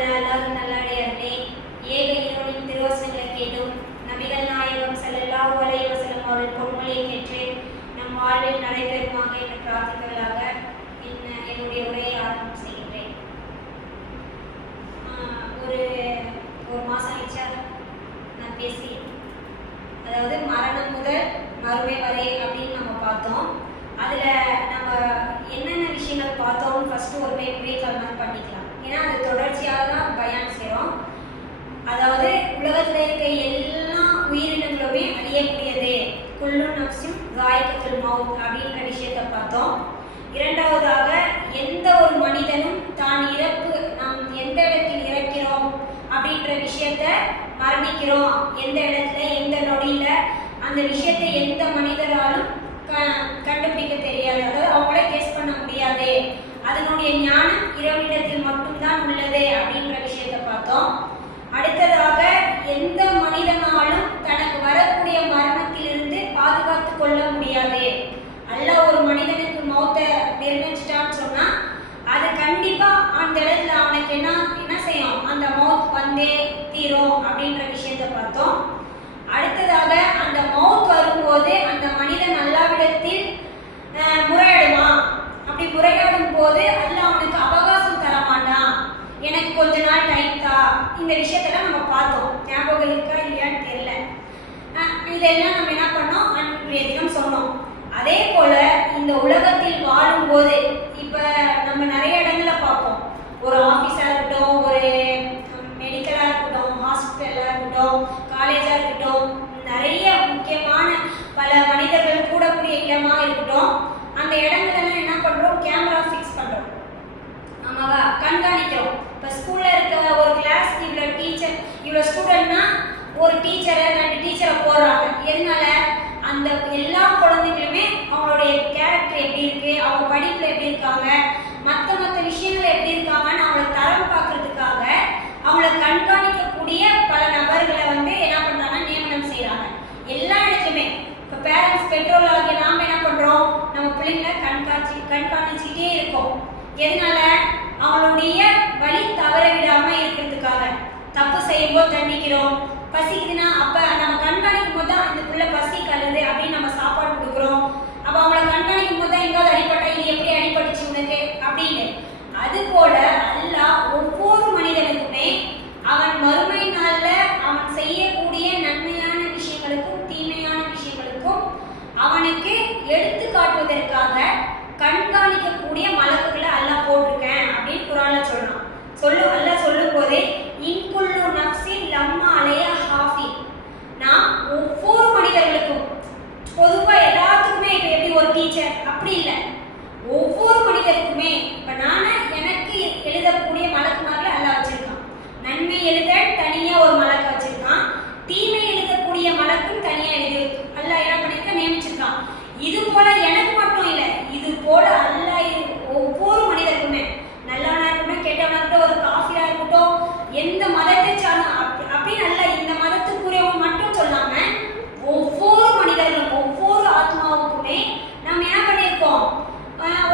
வல்ல அல்லாஹ்வின் நல்லடியார்களே, ஏக இறைவனின் திருவசனங்களை கேட்டும் நபிகள் நாயகம் ஸல்லல்லாஹு அலைஹி வஸல்லம் அவர்கள் பொன்மொழியை கேட்டு நம் வாழ்வில் நடைபெறுமாக என பிரார்த்திப்பதாக என்னுடைய உரையை ஆரம்பம் செய்கின்றேன். ஒரு மாதம் ஆயிடுச்சா நான் பேசி, அதாவது மரணம் முதல் மறுமை வரை அப்படின்னு நம்ம பார்த்தோம். அதில் நம்ம என்னென்ன விஷயங்கள் பார்த்தோம்னு ஃபஸ்ட்டு ஒரு கமெண்ட் பண்ணிக்கலாம். ஏன்னா அது தொடர்ச்சியாக தான் பயான் செய்கிறோம். அதாவது உலகத்தில் இருக்க எல்லா உயிரினங்களுமே அழியக்கூடியது, குல்லு நஃப்ஸின் ஸாயிகத்துல் மௌத் அப்படின்ற விஷயத்தை பார்த்தோம். இரண்டாவதாக, எந்த ஒரு மனிதனும் தான் நாம் எந்த இடத்தில் இறக்கிறோம் அப்படின்ற விஷயத்த மரணிக்கிறோம், எந்த இடத்துல எந்த நொடியில அந்த விஷயத்தை எந்த மனிதராலும் கண்டுபிடிக்க தெரியாது, அதாவது அவங்களே கெஸ் பண்ண முடியாது, அதனுடைய ஞானம் இறைவனிடத்தில் மட்டும்தான் உள்ளது அப்படின்ற விஷயத்தை பார்த்தோம். அடுத்ததாக, எந்த மனிதனாலும் தனக்கு வரக்கூடிய மரணத்திலிருந்து பாதுகாத்து கொள்ள முடியாது. அல்லாஹ் ஒரு மனிதனுக்கு மௌத்தை நிர்ணயிச்சிட்டான்னு சொன்னா அது கண்டிப்பா அந்த இடத்துல அவனுக்கு என்ன செய்யும், அந்த மௌத் வந்தே தீரும் அப்படின்ற விஷயத்தை பார்த்தோம். அடுத்ததாக, அந்த மௌத் வரும்போது அந்த மனிதன் அல்லாஹ்விடத்தில் முறையிடுவான். அப்படி முறையிடும் போது அல்லாஹ் அவனுக்கு அவகாசம் தர மாட்டான், எனக்கு கொஞ்ச நாள் டைம் தா. இந்த விஷயத்தெல்லாம் நம்ம பார்த்தோம். ஞாபகம் இருக்கா இல்லையான்னு தெரியல. இதெல்லாம் நம்ம என்ன பண்ணோம், அன்றைய தினம் சொன்னோம். அதே போல இந்த உலகத்தில் வாழும்போது இப்போ நம்ம நிறைய இடங்களை பார்ப்போம். ஒரு ஆஃபீஸாக இருக்கட்டும், ஒரு மெடிக்கலாக இருக்கட்டும், ஹாஸ்பிட்டலாக இருக்கட்டும், காலேஜாக இருக்கட்டும், நிறைய முக்கியமான பல மனிதர்கள் கூடக்கூடிய இடமாக இருக்கட்டும், அந்த இடங்களெல்லாம் என்ன பண்ணுறோம், கேமரா ஃபிக்ஸ் பண்ணுறோம். ஆமாவா, கண்காணிக்கிறோம். இப்போ ஸ்கூலில் இருக்க ஒரு கிளாஸ் இவ்வளோ டீச்சர், இவ்வளோ ஸ்டூடெண்ட்னா ஒரு டீச்சரை 2 டீச்சரை போடுறாங்க. எதனால, அந்த எல்லா குழந்தைகளுமே அவங்களுடைய கேரக்டர் எப்படி இருக்கு, அவங்க படிப்பில் எப்படி இருக்காங்க, மற்ற விஷயங்கள் எப்படி இருக்காங்கன்னு அவங்கள தரம் பார்க்கறதுக்காக அவங்கள கண்காணிக்கக்கூடிய பல நபர்களை என்ன பண்றாங்க, நியமனம் செய்யறாங்க எல்லா இடத்துலையுமே. இப்போ பேரண்ட்ஸ் பெற்றோர் ஆகிய நாம என்ன பண்றோம், நம்ம பிள்ளைங்களை கண்காணிச்சுட்டே இருக்கோம். எதனால, அவங்களுடைய வழி தவற விடாம இருக்கிறதுக்காக. தப்பு செய்யும்போது தண்டிக்கிறோம், பசிக்குதுன்னா அப்ப நம்ம கண்காணிக்கும் போது தான் அந்த பிள்ளை பசி கழுது அப்படின்னு நம்ம சாப்பாடு கொடுக்குறோம். அப்ப அவங்கள கண்காணிக்கும் போது தான் எங்காவது அடிப்பட்டா, இது எப்படி அடிபட்டுச்சு உனக்கு அப்படின்னு. அது போல அல்லாஹ் ஒவ்வொரு மனிதனுக்குமே அவன் மறுமை நாள்ல அவன் செய்யக்கூடிய நன்மையான விஷயங்களுக்கும் தீமையான விஷயங்களுக்கும் அவனுக்கு எடுத்து காட்டுவதற்காக கண்காணிக்கக்கூடிய மலக்குகளை அல்லாஹ் போட்டிருக்கேன் அப்படின்னு குர்ஆன்ல சொல்றான். அல்லாஹ் சொல்லும் போதே, இன்குல்லு நஃப்ஸின் லம்மா அலையா ஹாஃபிஸ், நான் ஒவ்வொரு மனிதர்களுக்கும், பொதுவா எல்லாத்துக்குமே இப்போ எப்படி ஒரு டீச்சர் அப்படி இல்லை, ஒவ்வொரு மனிதருக்குமே இப்போ எனக்கு எழுதக்கூடிய மலக்குமார்களை அல்லாஹ் வச்சிருக்கான். நன்மை எழுத தனியா ஒரு மலக்கு வச்சிருக்கான், தீமை எழுதக்கூடிய மலக்கும் தனியா எழுதி அல்லாஹ் என்ன பண்ணிருக்க நியமிச்சிருக்கான். இது போல எனக்கு மட்டும் இல்லை, இது போல அல்லாஹ் ஒவ்வொரு மனிதருக்குமே, நல்லவனா இருக்கட்டும், கெட்டவனா இருக்கட்டும், ஒரு காஃபியா இருக்கட்டும், எந்த மதத்தை சார்ந்த அப்படின்னு அல்ல, இந்த மதத்துக்குரியவங்க மட்டும் சொல்லாம ஒவ்வொரு மனிதர்களும் ஒவ்வொரு ஆத்மாவுக்குமே நம்ம என்ன பண்ணியிருக்கோம்,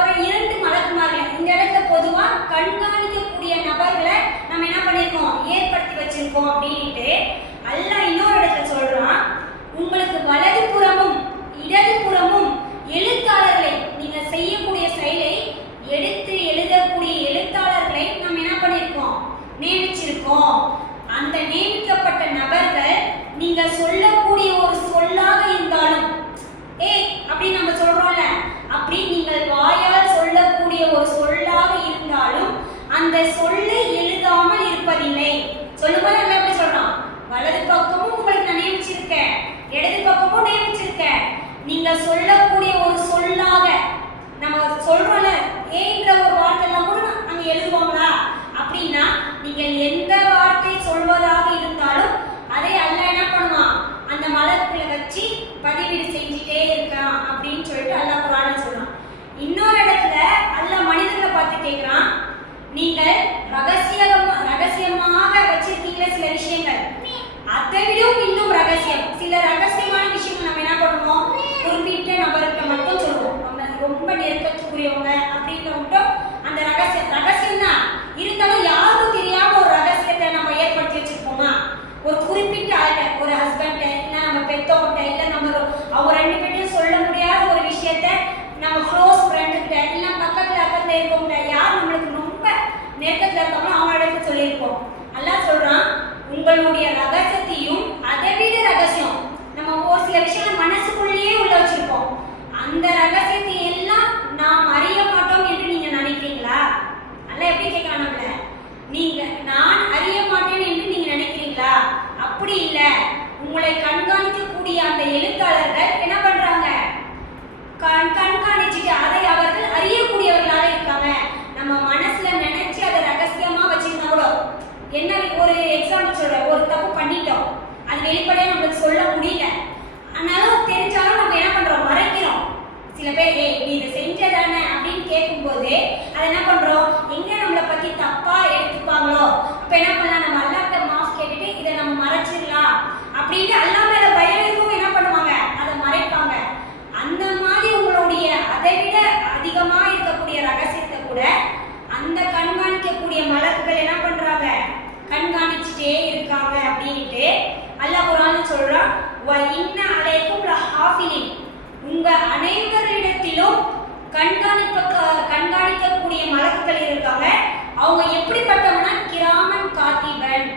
ஒரு 2 மலக்குமார்கள் இந்த இடத்துல பொதுவா கண்காணிக்கக்கூடிய நபர்களை நம்ம என்ன பண்ணியிருக்கோம், ஏற்படுத்தி வச்சிருக்கோம் அப்படின்ட்டு அல்லாஹ் இன்னொரு இடத்துல சொல்றான். உங்களுக்கு வலது புறமும் இடது புறமும் எழுத்தாளர்களை, நீங்க செய்யக்கூடிய செயலை எடுத்து எழுதக்கூடிய எழுத்தாளர்களை நம்ம என்ன பண்ணியிருக்கோம், நியமிச்சிருக்கோம். அந்த நியமிக்கப்பட்ட நபர்கள் நீங்க சொல்லக்கூடிய ஒரு சொல்லாக இருந்தாலும், அப்படின்னு நம்ம சொல்றோம்ல, அப்படி நீங்கள் வாயால் சொல்லக்கூடிய ஒரு சொல்லாக இருந்தாலும் அந்த சொல்லை எழுதாமல் இருப்பதில்லை. சொல்லும்போது நம்ம எப்படி சொல்றோம், வலது பக்கமும் உங்களுக்கு நான் நியமிச்சிருக்கேன், இடது பக்கமும் நியமிச்சிருக்கேன். நீங்க சொல்லக்கூடிய ஒரு சொல்லாக, நம்ம சொல்றோம்ல ஏன்ற ஒரு வார்த்தை எல்லாம் கூட அங்க எழுதுவாங்களா அப்படின்னா, நீங்கள் எந்த வார்த்தை சொல்வதாக இருந்தாலும் அதை அல்லாஹ் என்ன பண்ணுவான், அந்த மலக்குள்ள வச்சு பதிவீடு செஞ்சுட்டே இருக்கான் அப்படின்னு சொல்லிட்டு அல்லாஹ் குர்ஆன்ல சொல்றான். இன்னொரு இடத்துல அல்லாஹ் மனிதர்களை பார்த்து கேட்கிறான், நீங்கள் ரகசியமாக வச்சிருக்கீங்களா சில விஷயங்கள், அதை விடவும் இன்னும் ரகசியம், சில ரகசியமான விஷயங்கள் நம்ம என்ன பண்ணுவோம், குறிப்பிட்ட நபர்கிட்ட மட்டும் சொல்லுவோம், ரொம்ப நெருக்கத்துக்குரியவங்க அப்படின்றவங்க அந்த ரகசியம் தான் இருந்தாலும் யாருக்கும் தெரியாம ஒரு நெருக்கத்துல இருக்கவங்க அவங்களோட இடத்துல சொல்லியிருப்போம். அல்லாஹ் சொல்றான், உங்களுடைய ரகசியத்தையும் அதை விட ரகசியம் நம்ம ஒரு சில விஷயங்கள் மனசுக்குள்ளேயே உள்ள வச்சிருப்போம். அந்த ரகசியத்தை எல்லாம் நாம் அறிய மாட்டோம் என்று நீங்க நினைக்கிறீங்களா? அல்லாஹ் எப்படி கேட்கலாம் நம்மள, நீங்க நான் அறிய மாட்டேன் என்று நீங்க நினைக்கிறீங்களா? அப்படி இல்ல, உங்களை கண்காணிக்கக்கூடிய அந்த எழுத்தாளர்கள் என்ன பண்றாங்க, கண்காணிச்சுட்டு அதை அவர்கள் அறியக்கூடியவர்களாக இருக்காங்க. நம்ம மனசுல நினைச்சு அதை ரகசியமா வச்சிருந்தா கூட, என்ன ஒரு எக்ஸாம்பிள் சொல்றேன், ஒரு தப்பு பண்ணிட்டோம், அது வெளிப்படையா நம்மளுக்கு சொல்ல முடியல, ஆனாலும் தெரிஞ்சாலும் நம்ம என்ன பண்றோம், மறைக்கிறோம். சில பேர் நீ இதை செஞ்சதானே அப்படின்னு கேட்கும்போது அதை என்ன பண்றோம், எங்க நம்மளை பத்தி தப்பா எடுத்துப்பாங்களோ, அப்ப என்ன பண்ணலாம், நம்ம அல்லாஹ்ட்ட மாஃப் கேட்டுட்டு இதை நம்ம மறைச்சிடலாம் அப்படின்ட்டு அல்லாஹ் மேல பயம் இருக்கும், என்ன பண்ணுவாங்க, அதை மறைப்பாங்க. அந்த மாதிரி உங்களுடைய அதை விட அதிகமா இருக்கக்கூடிய ரகசியத்தை கூட அந்த கண்காணிக்கக்கூடிய மலக்குகள் என்ன பண்றாங்க, கண்காணிச்சுட்டே இருக்காங்க அப்படின்ட்டு அல்லாஹ் குர்ஆன்ல சொல்றான். வ இன்ன அலைக்கும் லஹாஃபிலின், உங்க அனைவரிடத்திலும் கண்காணிக்கக்கூடிய மலக்குகள் இருக்காங்க. அவங்க எப்படிப்பட்டவனா, கிராமன் காத்திபன்,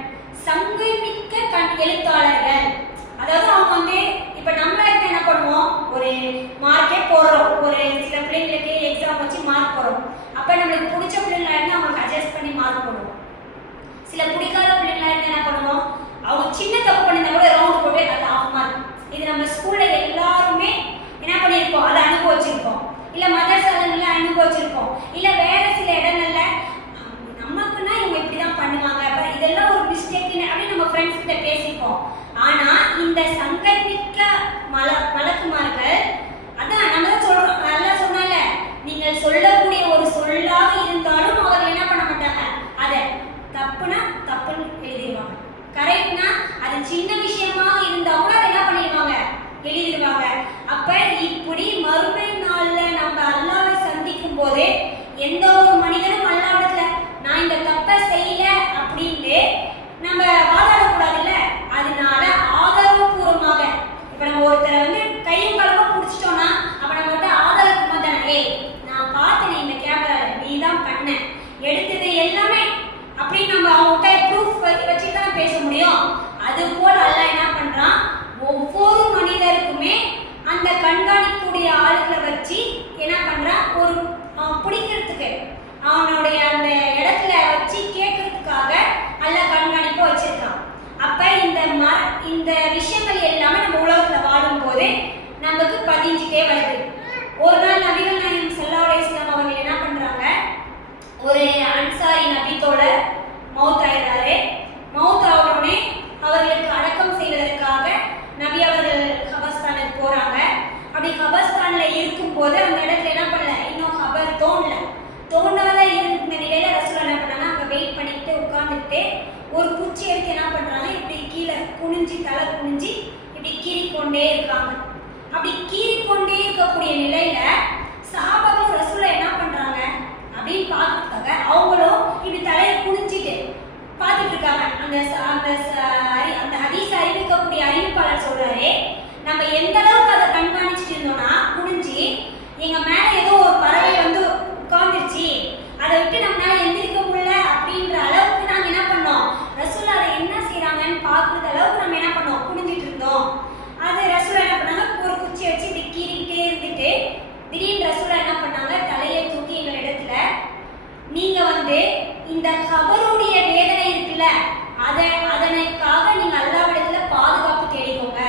சங்கை மிக்க எழுத்தாளர்கள். அதாவது அவங்க வந்து இப்ப நம்மள என்ன பண்ணுவோம், ஒரு மார்க்கே போடுறோம், ஒரு சில பிள்ளைங்களுக்கு எக்ஸாம் வச்சு மார்க் போடுறோம். அப்ப நம்மளுக்கு பிடிச்ச பிள்ளைங்களா இருந்தா அவங்களுக்கு அட்ஜஸ்ட் பண்ணி மார்க் போடுவோம். சில பிடிக்காத பிள்ளைங்களா இருந்தா என்ன பண்ணுவோம், அவங்க சின்ன தப்பு பண்ணிருந்தா கூட ரவுண்ட் போட்டு அது ஆஃப் மார்க். இது நம்ம ஸ்கூல்ல எல்லாருமே என்ன பண்ணியிருப்போம், அதை அனுபவிச்சிருப்போம், இல்ல மதரசால அனுபவிச்சிருப்போம், இல்ல வேற சில இடங்கள்ல நமக்குன்னா இவங்க இப்படிதான் பண்ணுவாங்க, இதெல்லாம் ஒரு மிஸ்டேக் அப்படின்னு நம்ம ஃப்ரெண்ட்ஸ் கிட்ட பேசிப்போம். ஆனா இந்த சங்கமிக்க மலக்குமார்கள், அதான் நம்ம தான் சொல்றோம், நல்லா சொன்னால, நீங்கள் சொல்லக்கூடிய ஒரு சொல்லாக இருந்தாலும் அவர்கள் என்ன பண்ண மாட்டாங்க, அதை தப்புனா தப்புன்னு எழுதிடுவாங்க, கரெக்ட்னா அது சின்ன விஷயமா இருந்தா கூட அதை என்ன பண்ணிடுவாங்க, எழுதிடுவாங்க. அப்ப இப்படி மறுமை நாள்ல நம்ம அல்லாஹ்வை சந்திக்கும் போது எந்த ஒரு மனிதனும் அல்லாஹ்விடத்துல நான் இந்த தப்பை செய்யல அப்படின்னு நம்ம வாதாடக்கூடாதுல்ல. அதனால ஆதாரபூர்வமாக இப்ப நம்ம ஒருத்தரை வந்து கையும் களமா பிடிச்சிட்டோம்னா அப்ப நம்ம வந்து ஆதாரபூர்வமா தானே, நான் பார்த்தேன் இந்த கேமரால நீ தான் பண்ண எடுத்தது எல்லாமே அப்படின்னு நம்ம அவங்ககிட்ட ப்ரூஃப் வச்சு தான் பேச முடியும். அது போல அல்லாஹ் என்ன பண்றான், ஒவ்வொரு மனிதருக்குமே அந்த கண்காணிக்கக்கூடிய ஆளுகளை வச்சு என்ன பண்றான், ஒரு பிடிக்கிறதுக்கு அவனுடைய அந்த இடத்துல வச்சு கேட்கறதுக்காக அல்லாஹ் கண்காணிப்பை வச்சிருக்கான். அப்ப இந்த விஷயங்கள் எல்லாமே நம்ம உலகத்துல வாழும் போது நமக்கு பதிஞ்சுட்டே வருது. ஒரு நாள் நபிகள் நாயகம் ஸல்லல்லாஹு அலைஹி வஸல்லம் அவர்கள் என்ன பண்றாங்க, ஒரு அன்சாரி நபித்தோட மௌத் ஆயிடுறாரு. மௌத் ஆகவுடனே அவர்களுக்கு அடக்கம் செய்வதற்காக நபி அவர்கள் கபர்ஸ்தானுக்கு போறாங்க. அப்படி கபர்ஸ்தான்ல இருக்கும்போது அந்த இடத்துல என்ன பண்ணல, இன்னும் கபர் தோண்டாத இருந்த நிலையில ரசூல் என்ன பண்ணாங்க, அங்க வெயிட் பண்ணிட்டு உட்கார்ந்துட்டு ஒரு குச்சி எடுத்து என்ன பண்றாங்க, இப்படி கீழே குனிஞ்சு தலை குனிஞ்சு இப்படி கீறிக்கொண்டே இருக்காங்க. அப்படி கீறிக்கொண்டே இருக்கக்கூடிய நிலையில சஹாபாக்கள் ரசூலை என்ன பண்றாங்க அப்படின்னு பார்க்கறதுக்காக அவங்களும் இப்படி தலையை குனிஞ்சிட்டு பார்த்துட்டு இருக்காங்க. அந்த ஹதீஸ் அறிவிக்கக்கூடிய அறிவிப்பாளர் சொல்றாரு, நம்ம எந்த அளவுக்கு அதை கண்காணிச்சுட்டு இருந்தோம்னா, குனிஞ்சு எங்க மேல ஏதோ ஒரு பறவை வந்து உட்கார்ந்துருச்சு, அதை விட்டு நம்மளால எந்திரிக்க முடியல அப்படின்ற அளவுக்கு நாங்க என்ன பண்ணோம், ரசூல் அதை என்ன செய்யறாங்கன்னு பார்க்கறது அளவுக்கு நம்ம என்ன பண்ணோம், குனிஞ்சிட்டு இருந்தோம். அது ரசூல் என்ன பண்ணாங்க, ஒரு குச்சி வச்சு இப்படி கீறிக்கிட்டே இருந்துட்டு திடீர்னு ரசூல் என்ன பண்ணாங்க, தலையை தூக்கி எங்க இடத்துல, நீங்க வந்து இந்த கபருடைய வேதனை இருக்குல்ல, அதனைக்காக நீங்க அல்லாஹ்விடத்துல பாதுகாப்பு தேடிக்கோங்க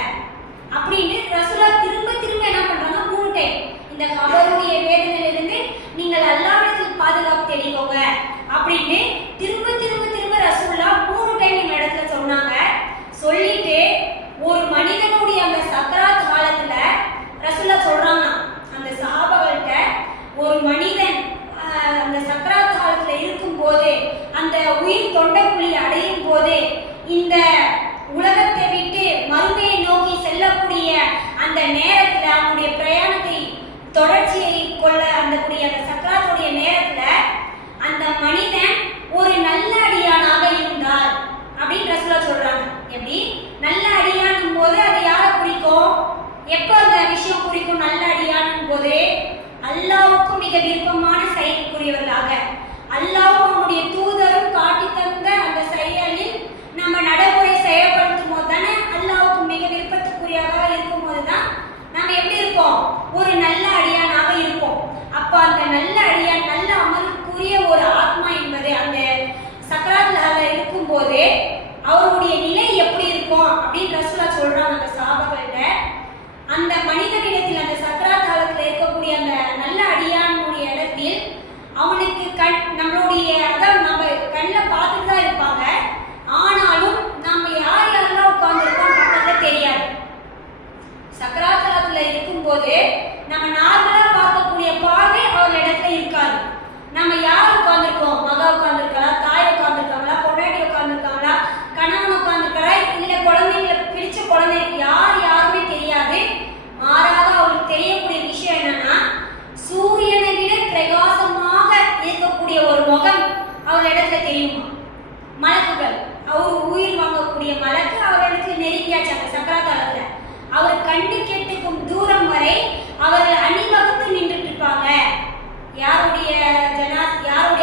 அப்படின்னு ரசூலா திரும்ப என்ன பண்றாங்க, 3 டைம் இந்த கபருடைய வேதனையிலிருந்து நீங்கள் அல்லாஹ்விடத்துல பாதுகாப்பு தேடிக்கோங்க அப்படின்னு திரும்ப ரசூலா 3 டைம் எங்க இடத்துல சொன்னாங்க. சொல்லிட்டு ஒரு மனிதனுடைய அந்த சக்கராத் காலத்துல ரசூலா சொல்றாங்க அந்த சஹாபாக்கள்கிட்ட, ஒரு மனிதன் அந்த சக்கராத் காலத்துல இருக்கும் போது, அந்த உயிர் தொண்டைக்குழி அடையும் போது, இந்த உலகத்தை விட்டு மறுமையை நோக்கி செல்லக்கூடிய அந்த நேரத்துல அவனுடைய பிரயாணத்தை தொடர்ச்சியை கொள்ள அந்த சக்கராத்துடைய நேரத்துல அந்த மனிதன் ஒரு நல்ல அடியானாக இருந்தால் அப்படின்னு ரசூலா சொல்றாங்க. எப்படி நல்ல அடியானும் போது அதை யார குறிக்கும், எப்ப அந்த விஷயம் குறிக்கும், நல்ல அடியானும் போது அல்லாஹ்வுக்கு மிக விருப்பமான செயலுக்குரியவர்களாக, அல்லாஹ்வும் அவனுடைய தூதரும் காட்டி தந்த அந்த செயலில் நம்ம நடைமுறை செயல்படுத்தும் போது தானே அல்லாஹ்வுக்கு மிக விருப்பத்துக்குரியதாக இருக்கும் போதுதான் நம்ம எப்படி இருப்போம், ஒரு நல்ல அடியானாக இருப்போம். அப்ப அந்த நல்ல அடியான், நல்ல அமலுக்குரிய ஒரு ஆத்மா என்பது அந்த சக்கராத்ல இருக்கும் போது அவருடைய நிலை எப்படி இருக்கும் அப்படின்னு ரசூலுல்லாஹ் சொல்றாங்க அந்த சஹாபாக்கள்கிட்ட. அந்த மனிதனிடத்தில் அந்த சக்கராத் காலத்தில் இருக்கக்கூடிய அந்த நல்ல அடியானுடைய இடத்தில் அவனுக்கு நம்மளுடைய அதாவது நம்ம கண்ணில் பார்த்துட்டு தான் இருப்பாங்க. ஆனாலும் நம்ம யார் யாரெல்லாம் உட்கார்ந்துருக்கோம் பக்கத்துல தெரியாது. சக்கராத் காலத்தில் இருக்கும்போது நம்ம நார்மலா பார்க்கக்கூடிய பார்வை அவர்கள் இடத்துல இருக்காது. நம்ம யார் உட்கார்ந்துருக்கோம், மகா உட்கார்ந்துருக்காளா, தாய் உட்கார்ந்துருக்காங்களா, பொண்டாட்டி உட்கார்ந்துருக்காங்களா, கணவன் உட்கார்ந்துருக்காளா, இல்ல குழந்தைங்களை பிடிச்ச குழந்தை யாருமே தெரியாது. மாறாக அவங்களுக்கு தெரியக்கூடிய விஷயம் என்னன்னா, சூரியனை விட பிரகாசமாக இருக்கக்கூடிய ஒரு முகம் அவர்களிடத்துல தெரியுமா. மலக்குகள், அவர் உயிர் வாங்கக்கூடிய மலக்கு அவர்களுக்கு நெருங்கியாச்சு அந்த சக்கராத்தாலத்துல. அவர் கண்டு கேட்டுக்கும் தூரம் வரை அவர்கள் அணிவகுத்து நின்றுட்டு இருப்பாங்க. யாருடைய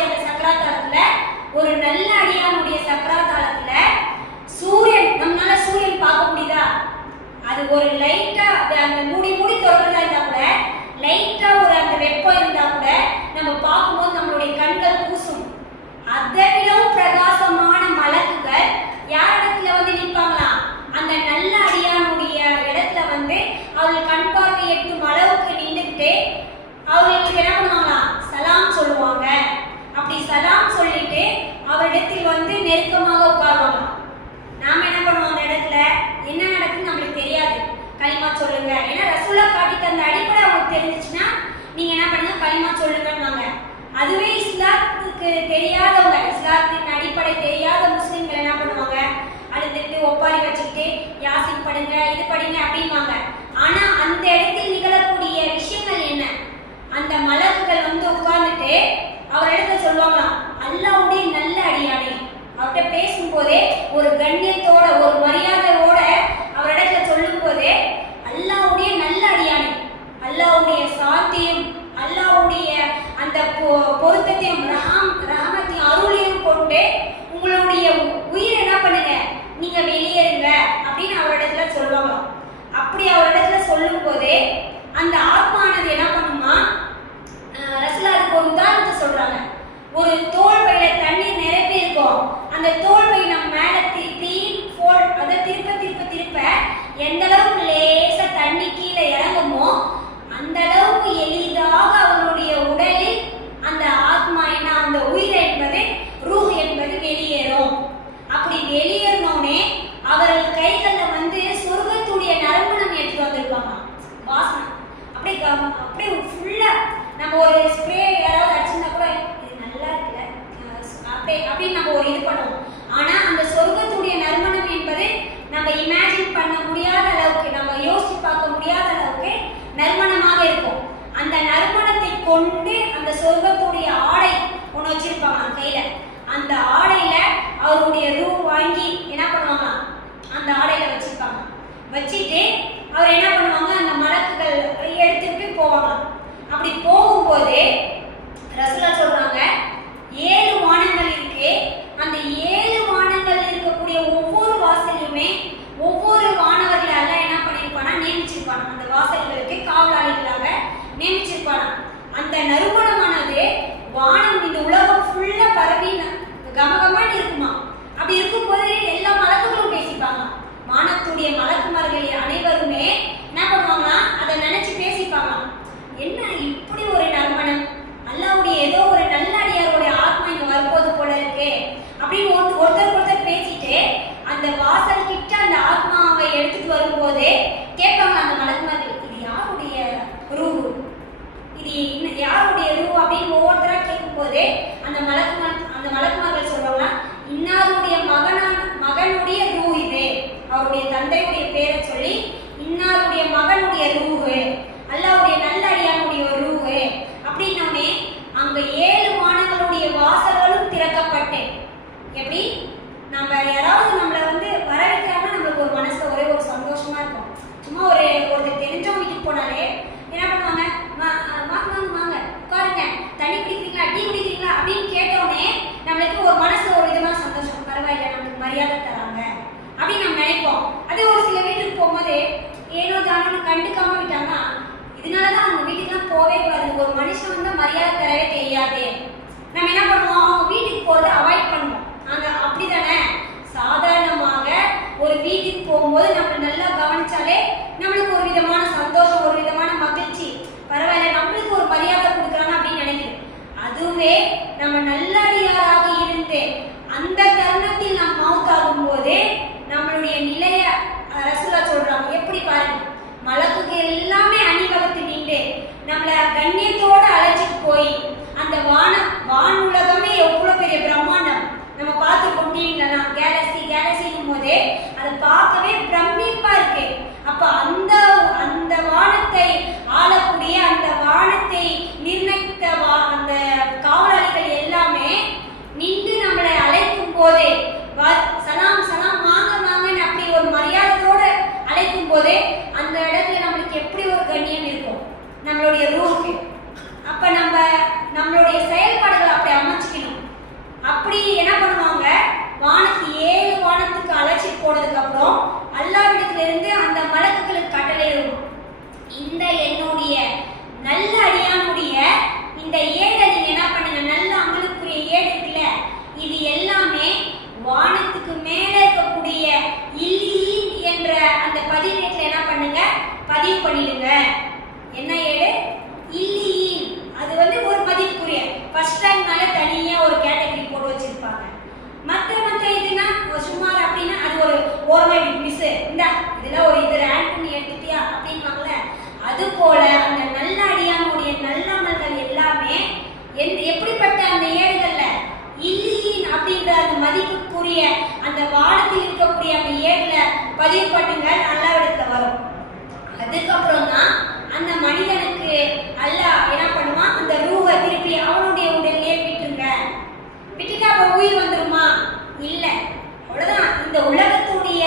அந்த சக்கராத்தாலத்துல, ஒரு நல்ல அடியானுடைய சக்கராத்தாலத்துல சூரியன், நம்மளால சூரியன் பார்க்க முடியுதா? அது ஒரு லைட்டா அந்த மூடி திறக்கிறதா இருந்தா கூட, லைட்டா ஒரு அந்த வெப்பம் இருந்தா கூட நம்ம பார்க்கும்போது நம்மளுடைய கண்கள் கூசும். அதை விடவும் பிரகாசமான மலக்குகள் யார் இடத்துல வந்து நிற்பாங்களா, அந்த நல்ல அடியானுடைய இடத்துல வந்து அவர்கள் கண் பார்வை எட்டும் அளவுக்கு நின்றுட்டு அவர்களுக்கு என்ன பண்ணுவாங்களா, சலாம் சொல்லுவாங்க. அப்படி சலாம் சொல்லிட்டு அவரிடத்தில் வந்து நெருக்கமாக உட்காருவாங்க. நாம என்ன பண்ணுவோம், அந்த இடத்துல என்ன நடக்குன்னு நம்மளுக்கு தெரியாது, களிமா சொல்லுங்க. ஏன்னா ரசூலுல்லாஹ் காட்டி தந்த அடிப்படை அவங்களுக்கு தெரிஞ்சிச்சுன்னா நீங்க என்ன பண்ணுங்க, களிமா சொல்லுங்கன்னாங்க. அதுவே இஸ்லாத்துக்கு தெரியாதவங்க, இஸ்லாத்தின் அடிப்படை தெரியாத முஸ்லிம்கள் என்ன பண்ணுவாங்க, அழுதுட்டு ஒப்பாரி வச்சுக்கிட்டு யாசின் படிங்க, இது படிங்க அப்படின்வாங்க. ஆனா அந்த இடத்தில் நிகழக்கூடிய விஷயங்கள் என்ன, அந்த மலக்குகள் வந்து உட்கார்ந்துட்டு அவரிடத்துல சொல்லுவாங்களாம், அல்லாஹ்வுடைய நல்ல அடியானே. அவர்கிட்ட பேசும்போதே ஒரு கண்ணியத்தோட ஒரு மரியாதையோட அவரிடத்துல சொல்லும் போதே, அல்லாஹ்வுடைய நல்ல அடியானே, அல்லாஹ்வுடைய சாந்தியும் அல்லாஹ்வுடைய அந்த பொருத்தத்தையும் ரஹமத்தையும் அருளையும் கொண்டு உங்களுடைய உயிர் என்ன பண்ணுங்க, நீங்க வெளியேறுங்க அப்படின்னு அவரிடத்துல சொல்லுவாங்க. அப்படி அவரிடத்துல சொல்லும் போதே அந்த ஆத்மானது என்ன பண்ணுமா, ரசூலுல்லாஹ் அதுக்கு ஒரு உதாரணத்தை சொல்றாங்க. ஒரு தோல் பையில தண்ணீர் நிரப்பி இருக்கும், அந்த தோல் பை நம்ம மேல அதை திருப்ப எந்த அளவுக்கு லேசா தண்ணி கீழே இறங்குமோ அந்த அளவுக்கு எளிதாக அவருடைய உடலில் அந்த ஆத்மா என்ன, அந்த உயிர் என்பது ரூஹ் என்பது வெளியேறும். அப்படி வெளியேறினோடனே அவர்கள் கைகள்ல வந்து சொர்க்கத்துடைய நறுமணம் எடுத்து வந்திருப்பாங்க, வாசனை. அப்படியே ஃபுல்லா நம்ம ஒரு ஸ்ப்ரே யாராவது அடிச்சிருந்தா கூட இது நல்லா இருக்குல்ல அப்படின்னு நம்ம ஒரு இது பண்ணுவோம். ஆனா அந்த சொர்க்கத்துடைய நறுமணம் என்பது நம்ம இமேஜின் பண்ண முடியாத அளவுக்கு, நம்ம யோசிச்சு பார்க்க முடியாத அளவுக்கு நறுமணமாக இருக்கும். அந்த நறுமணத்தை கொண்டு அந்த சொர்க்கத்துடைய ஆடை ஒன்று வச்சிருப்பாங்க கையில. அந்த ஆடையில அவருடைய ரூ வாங்கி என்ன பண்ணுவாங்க, அந்த ஆடையில வச்சிருப்பாங்க. வச்சுட்டு அவர் என்ன பண்ணுவாங்க, அந்த மலக்குகள் எடுத்துட்டு போவாங்க. அப்படி போகும்போது ரசூலுல்லாஹ் சொல்றாங்க, 7 வானங்கள் இருக்கு. அந்த 7 வானங்கள் இருக்கக்கூடிய ஒவ்வொரு வாசலையுமே ஒவ்வொரு வானவர்களை எல்லாம் என்ன பண்ணிருப்பானா, நியமிச்சிருப்பாங்க. அந்த வாசல்களுக்கு காவலாளிகளாக நியமிச்சிருப்பாங்க. அந்த நறுமணமானது வானம் இந்த உலகம் ஃபுல்லா பரவி கமகமான இருக்குமா. அப்படி இருக்கும்போது எல்லா மலக்குகளும் பேசிப்பாங்க. வானத்துடைய மலக்குமார்கள் அனைவருமே என்ன பண்ணுவாங்கன்னா அதை நினைச்சு பேசிப்பாங்க. என்ன இப்படி ஒரு நறுமணம், அல்லாஹ்வுடைய ஏதோ ஒரு நல்ல அடியாருடைய ஆத்மா இங்க வரப்போது போல இருக்கு அப்படின்னு ஒருத்தர் பேசிட்டு அந்த வாசல் கிட்ட அந்த ஆத்மாவை எடுத்துட்டு வரும்போது கேட்பாங்க அந்த மலக்குமார்கள், இது யாருடைய ரூ, இது யாருடைய ரூ அப்படின்னு ஒவ்வொருத்தரா கேட்கும் போது அந்த மலக்கு மரியாதை தராங்க அப்படின்னு நம்ம நினைப்போம். அதே ஒரு சில வீட்டுக்கு போகும்போது ஏனோ தானோன்னு கண்டுக்காம விட்டாங்கன்னா இதனாலதான் அவங்க வீட்டுக்குலாம் போவே கூடாது. ஒரு மனுஷன் வந்து மரியாதை தரவே தெரியாது. நம்ம என்ன பண்ணுவோம், அவங்க வீட்டுக்கு போறதை அவாய்ட் பண்ணுவோம். அந்த அப்படித்தானே சாதாரணமாக ஒரு வீட்டுக்கு போகும்போது நம்ம நல்லா கவனிச்சாலே நம்மளுக்கு ஒரு விதமான சந்தோஷம், ஒரு விதமான மகிழ்ச்சி, பரவாயில்ல நம்மளுக்கு ஒரு மரியாதை கொடுக்குறாங்க அப்படின்னு நினைக்கிறேன். அதுவே நம்ம நல்லடியாராக இருந்து அந்த தருணத்தில் நாம் மவுத் ஆகும் போது நம்மளுடைய நிலைய ரசூலா சொல்றாங்க. எப்படி பாருங்க, மலக்குக்கு எல்லாமே அணிவகுத்து நின்று நம்மள கண்ணியத்தோட அழைச்சிட்டு போய் அந்த வான் உலகமே எவ்வளவு பெரிய பிரம்மாண்டம் நம்ம பார்த்து கொண்டீங்கன்னா கேலக்சிங்கும் போதே அதை பார்க்கவே பிரமிப்பா இருக்கு. அப்ப அந்த வானத்தை ஆளக்கூடிய அந்த வானத்தை நிர்ணயித்த அந்த காவலாளிகள் எல்லாமே நின்று நம்மளை அழைக்கும் போதே சலாம் சலாம் வாங்க வாங்கன்னு அப்படி ஒரு மரியாதையோட அழைக்கும் போதே அந்த இடத்துல நம்மளுக்கு எப்படி ஒரு கண்ணியம் இருக்கும் நம்மளுடைய ரூஹுக்கு. அப்ப நம்மளுடைய செயல்பாடுகளை அப்படி அமைச்சுக்கணும். அப்படி என்ன பண்ணுவாங்க, வானத்து 7 வானத்துக்கு அழைச்சிட்டு போனதுக்கு அப்புறம் அல்லாஹ்விடத்துல இருந்து அந்த மலக்குகளுக்கு கட்டளை இருக்கும். இந்த என்னுடைய நல்ல அடியானுடைய இந்த ஏடை நீங்க என்ன பண்ணுங்க, நல்ல அமலுக்குரிய ஏடு இருக்குல்ல, இது எல்லாமே வானத்துக்கு மேல இருக்கக்கூடிய இல்லியின் என்ற அந்த பதிவேட்டில் என்ன பண்ணுங்க, பதிவு பண்ணிடுங்க. என்ன ஏடு? இல்லியின். அது வந்து ஒரு பதிவுக்குரிய ஃபர்ஸ்ட் டைம் மேல தனியா ஒரு கேட்டகரி போட்டு வச்சிருப்பாங்க. மற்ற இதுனா சுமார் அப்படின்னா அது ஒரு ஓரமா மிஸ் இந்த இதெல்லாம் ஒரு இது ரேங்க் பண்ணி எடுத்துட்டியா அப்படின்வாங்கல்ல. அது போல அந்த நல்ல அடியானுடைய நல்லமல்கள் எல்லாமே எப்படிப்பட்ட அந்த ஏடுகள்ல இல்லியின் அப்படின்ற அந்த மதிப்புக்குரிய அந்த வானத்தில் இருக்கக்கூடிய அந்த ஏடுல பதிவு பண்ணுங்க, அல்லாஹ்விடத்துல வரும். அதுக்கப்புறம் தான் அந்த மனிதனுக்கு அல்லாஹ் என்ன பண்ணுவான், அந்த ரூஹை திருப்பி அவனுடைய உடலே விட்டுட்டா அப்ப உயிர் வந்துருமா? இல்ல, அவ்வளவுதான். இந்த உலகத்துடைய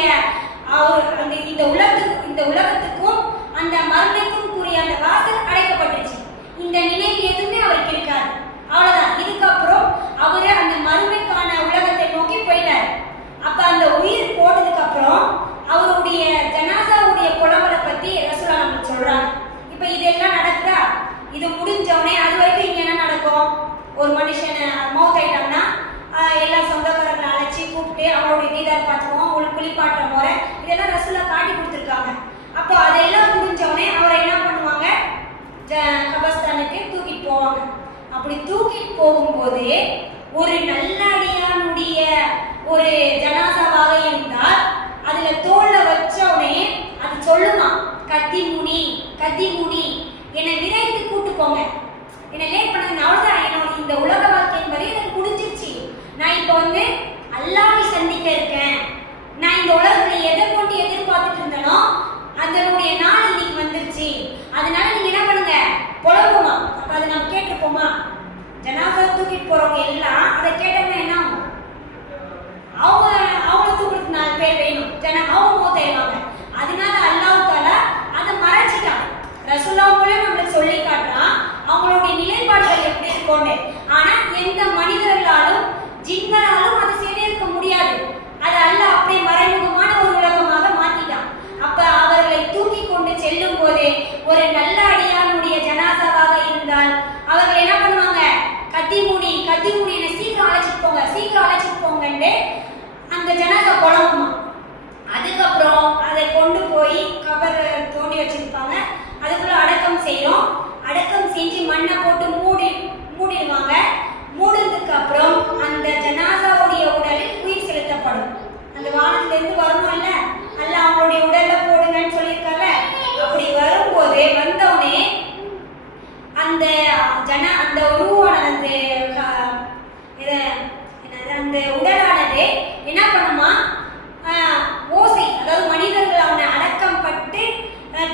இந்த உலகத்துக்கும் அந்த மறுமைக்கும் கூடிய அந்த வாசல் அடைக்கப்பட்டுச்சு. இந்த நினைவு எதுவுமே அவருக்கு இருக்காது. அவ்வளவுதான். இதுக்கப்புறம் அவரு அந்த மறுமைக்கான உலகத்தை நோக்கி போயிட்டாரு. அப்ப அந்த உயிர் போட்டதுக்கு அப்புறம் அவருடைய ஜனாசாவுடைய புலவரை பத்தி ரசூலா நமக்கு சொல்றாங்க. இப்ப இதெல்லாம் நடக்குதா? இது முடிஞ்சவனே அது வரைக்கும் இங்க என்ன நடக்கும், ஒரு மனுஷனை மவுத் ஆயிட்டாங்கன்னா எல்லா சொந்தக்காரங்களை அழைச்சி கூப்பிட்டு அவங்களுடைய தீதார் பார்த்துக்குவோம், அவங்களுக்கு குளிப்பாட்டுற முறை இதெல்லாம் ரசூலா காட்டி கொடுத்துருக்காங்க. அப்போ அதெல்லாம் முடிஞ்சவனே அவரை என்ன பண்ணுவாங்க, கபஸ்தானுக்கு தூக்கிட்டு போவாங்க. அப்படி தூக்கிட்டு போகும்போது ஒரு நல்லடியானுடைய ஒரு ஜனாசாவாக இருந்தால் அதுல தோல்ல வச்சவனே அது சொல்லுமா, கத்தி முனி என்னை விரைந்து கூட்டு போங்க, என்னை லேட் பண்ணாங்க, அவ்வளவுதான். என்னோட இந்த உலக வாழ்க்கை என்பது எனக்கு முடிஞ்சிருச்சு. நான் இப்போ வந்து அல்லாஹ்வை சந்திக்க இருக்கேன். நான் இந்த உலகத்துல எதை கொண்டு எதிர்பார்த்துட்டு இருந்தனோ அதனுடைய நாள் இன்னைக்கு வந்துருச்சு. அதனால நீங்க என்ன பண்ணுங்க, புலம்புமா. அப்ப அதை நம்ம கேட்டிருப்போமா? ஜனாசா தூக்கிட்டு போறவங்க எல்லாம் அதை கேட்டோம்னா என்ன ஆகும், அவங்க தூக்கிறதுக்கு 4 பேர் வேணும், அவங்க மௌத்தாயிடுவாங்க. அதனால அல்லாஹ் தஆலா அதை மறைச்சிட்டான். ரசூலா மூலம் நம்மளுக்கு சொல்லி காட்டுறான் அவங்களுடைய நிலைப்பாடுகள் எப்படி இருக்கும்னு. ஆனா எந்த மனிதர்களாலும் ஜின்களாலும் அதை செய்திருக்க முடியாது. அது அல்லாஹ் அப்படியே மறைமுகமான ஒரு உலகமாக மாத்திட்டான். அப்ப அவர்களை தூக்கி கொண்டு செல்லும் போது ஒரு நல்ல அடியானுடைய ஜனாசாவாக இருந்தால் அவர்கள் என்ன பண்ணுவாங்க, கத்திமுனி என்ன சீக்கிரம் அழைச்சிட்டு போங்கன்னு அந்த ஜனாசா புலம்புமா. அதுக்கப்புறம் அதை கொண்டு போய் கபர் தோண்டி வச்சிருப்பாங்க. அதுக்குள்ள அடக்கம் செய்யறோம். அடக்கம் செஞ்சு மண்ணை போட்டு மூடிடுவாங்க. மூடுறதுக்கு அப்புறம் அந்த ஜனாசாவுடைய உடலில் உயிர் செலுத்தப்படும். அந்த வானத்துல இருந்து வரணும்ல, அல்ல அவங்களுடைய உடல்ல போடுங்கன்னு சொல்லியிருக்காங்க. அப்படி வரும்போது வந்தவனே அந்த உருவான அந்த உடலானது என்ன பண்ணுமா, ஓசை, அதாவது மனிதர்கள் அவனை அடக்கம் பட்டு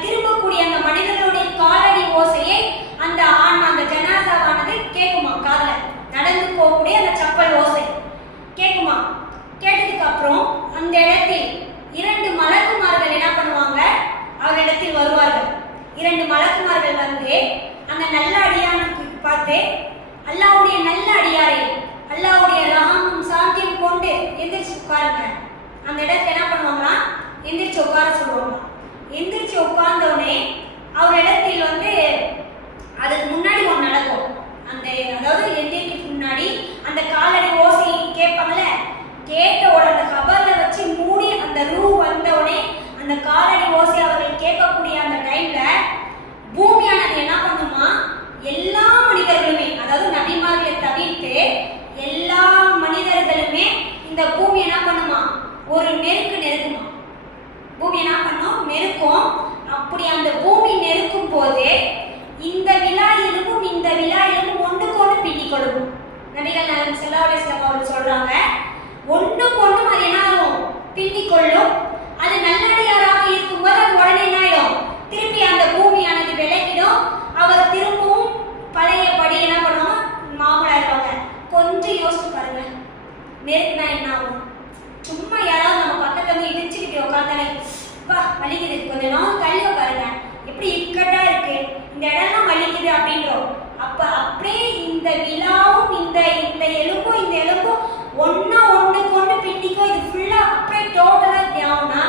திரும்பக்கூடிய அந்த மனிதர்களுடைய காலடி ஓசையை அந்த ஜனாசாவானது கேட்குமா. காதல நடந்து போகக்கூடிய அந்த சப்பல் ஓசை கேட்குமா. கேட்டதுக்கு அப்புறம் அந்த இடத்தில் 2 மலக்குமார்கள் என்ன பண்ணுவாங்க, அவரிடத்தில் வருவார்கள். 2 மலக்குமார்கள் வந்து அந்த நல்ல அடியானுக்கு பார்த்து, அல்லாஹ்வுடைய நல்ல அடியாரை அல்லாஹ்வுடைய ரஹமும் சாந்தியும் கொண்டு எந்திரிச்சு உட்காருங்க அந்த இடத்துல என்ன பண்ணுவாங்கன்னா எந்திரிச்சு உட்கார சொல்லுவாங்க. எந்திரிச்சு உட்கார்ந்தோடனே அவர் இடத்தில் வந்து அதுக்கு முன்னாடி ஒன்று நடக்கும். அந்த அதாவது எந்திரிக்கு முன்னாடி அந்த காலடி ஓசை கேட்பாங்கல்ல, கேட்ட உடனே அந்த கபர்ல வச்சு மூடி அந்த ரூ வந்த உடனே அந்த காலடி ஓசை அவர்கள் கேட்கக்கூடிய அந்த டைம்ல பூமியானது என்ன பண்ணுமா, எல்லா மனிதர்களுமே அதாவது நபிமார்களை தவிர்த்து எல்லா மனிதர்களுமே இந்த பூமி என்ன பண்ணுமா, ஒரு நெருக்குமா. பூமி என்ன பண்ணும், நெருக்கும். அப்படி அந்த பூமி நெருக்கும் போது இந்த விழா எலும்பும் இந்த விழா எலும்பும் ஒன்றுக்கு ஒன்று பின்னிக் கொடுக்கும். நபிகள் நாயகம் ஸல்லல்லாஹு அலைஹி வஸல்லம் அவர்கள் சொல்றாங்க, ஒன்றுக்கு ஒன்று அது என்ன ஆகும், பின்னிக் கொள்ளும். அது நல்லடியாராக இருக்கும்போது அது உடனே என்ன ஆயிடும், திருப்பி அந்த பூமியானது விலகிடும். அவர் திரும்பவும் பழையபடி என்ன பண்ணுவோம், மாமூலாயிருவாங்க. கொஞ்சம் யோசிச்சு பாருங்க, நெருக்குனா என்ன ஆகும். சும்மா யாராவது நம்ம பக்கத்துல வந்து இடிச்சுக்கிட்டு உட்காந்தாலே பா வலிக்குது, கொஞ்சம் நாள் தள்ளி உட்காருங்க, எப்படி இக்கட்டா இருக்கு, இந்த இடம்லாம் வலிக்குது அப்படின்றோம். அப்ப அப்படியே இந்த விழாவும் இந்த எலும்பும் இந்த எலும்பும் ஒன்னா ஒண்ணுக்கு ஒன்று பின்னிக்கும். இது ஃபுல்லா அப்படியே டோட்டலா தேவைன்னா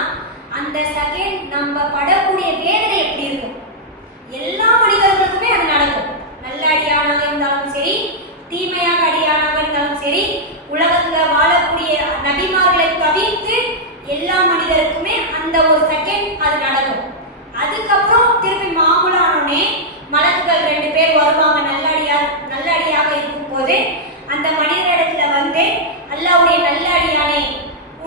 அந்த செகண்ட் நம்ம படக்கூடிய வேதனை எப்படி இருக்கும். எல்லா மனிதர்களுக்குமே அது நடக்கும். நல்ல அடியானாக இருந்தாலும் சரி, தீமையாக அடியானாக இருந்தாலும் சரி, உலகத்துல வாழக்கூடிய நபிமார்களை தவிர்த்து எல்லா மனிதருக்குமே அந்த ஒரு செகண்ட் அது நடக்கும். அதுக்கப்புறம் திருப்பி மாமூலானோடனே மலக்குகள் 2 பேர் வருவாங்க. நல்லடியாக இருக்கும் போது அந்த மனிதரிடத்துல வந்து, அல்லாஹ்வுடைய நல்ல அடியானே,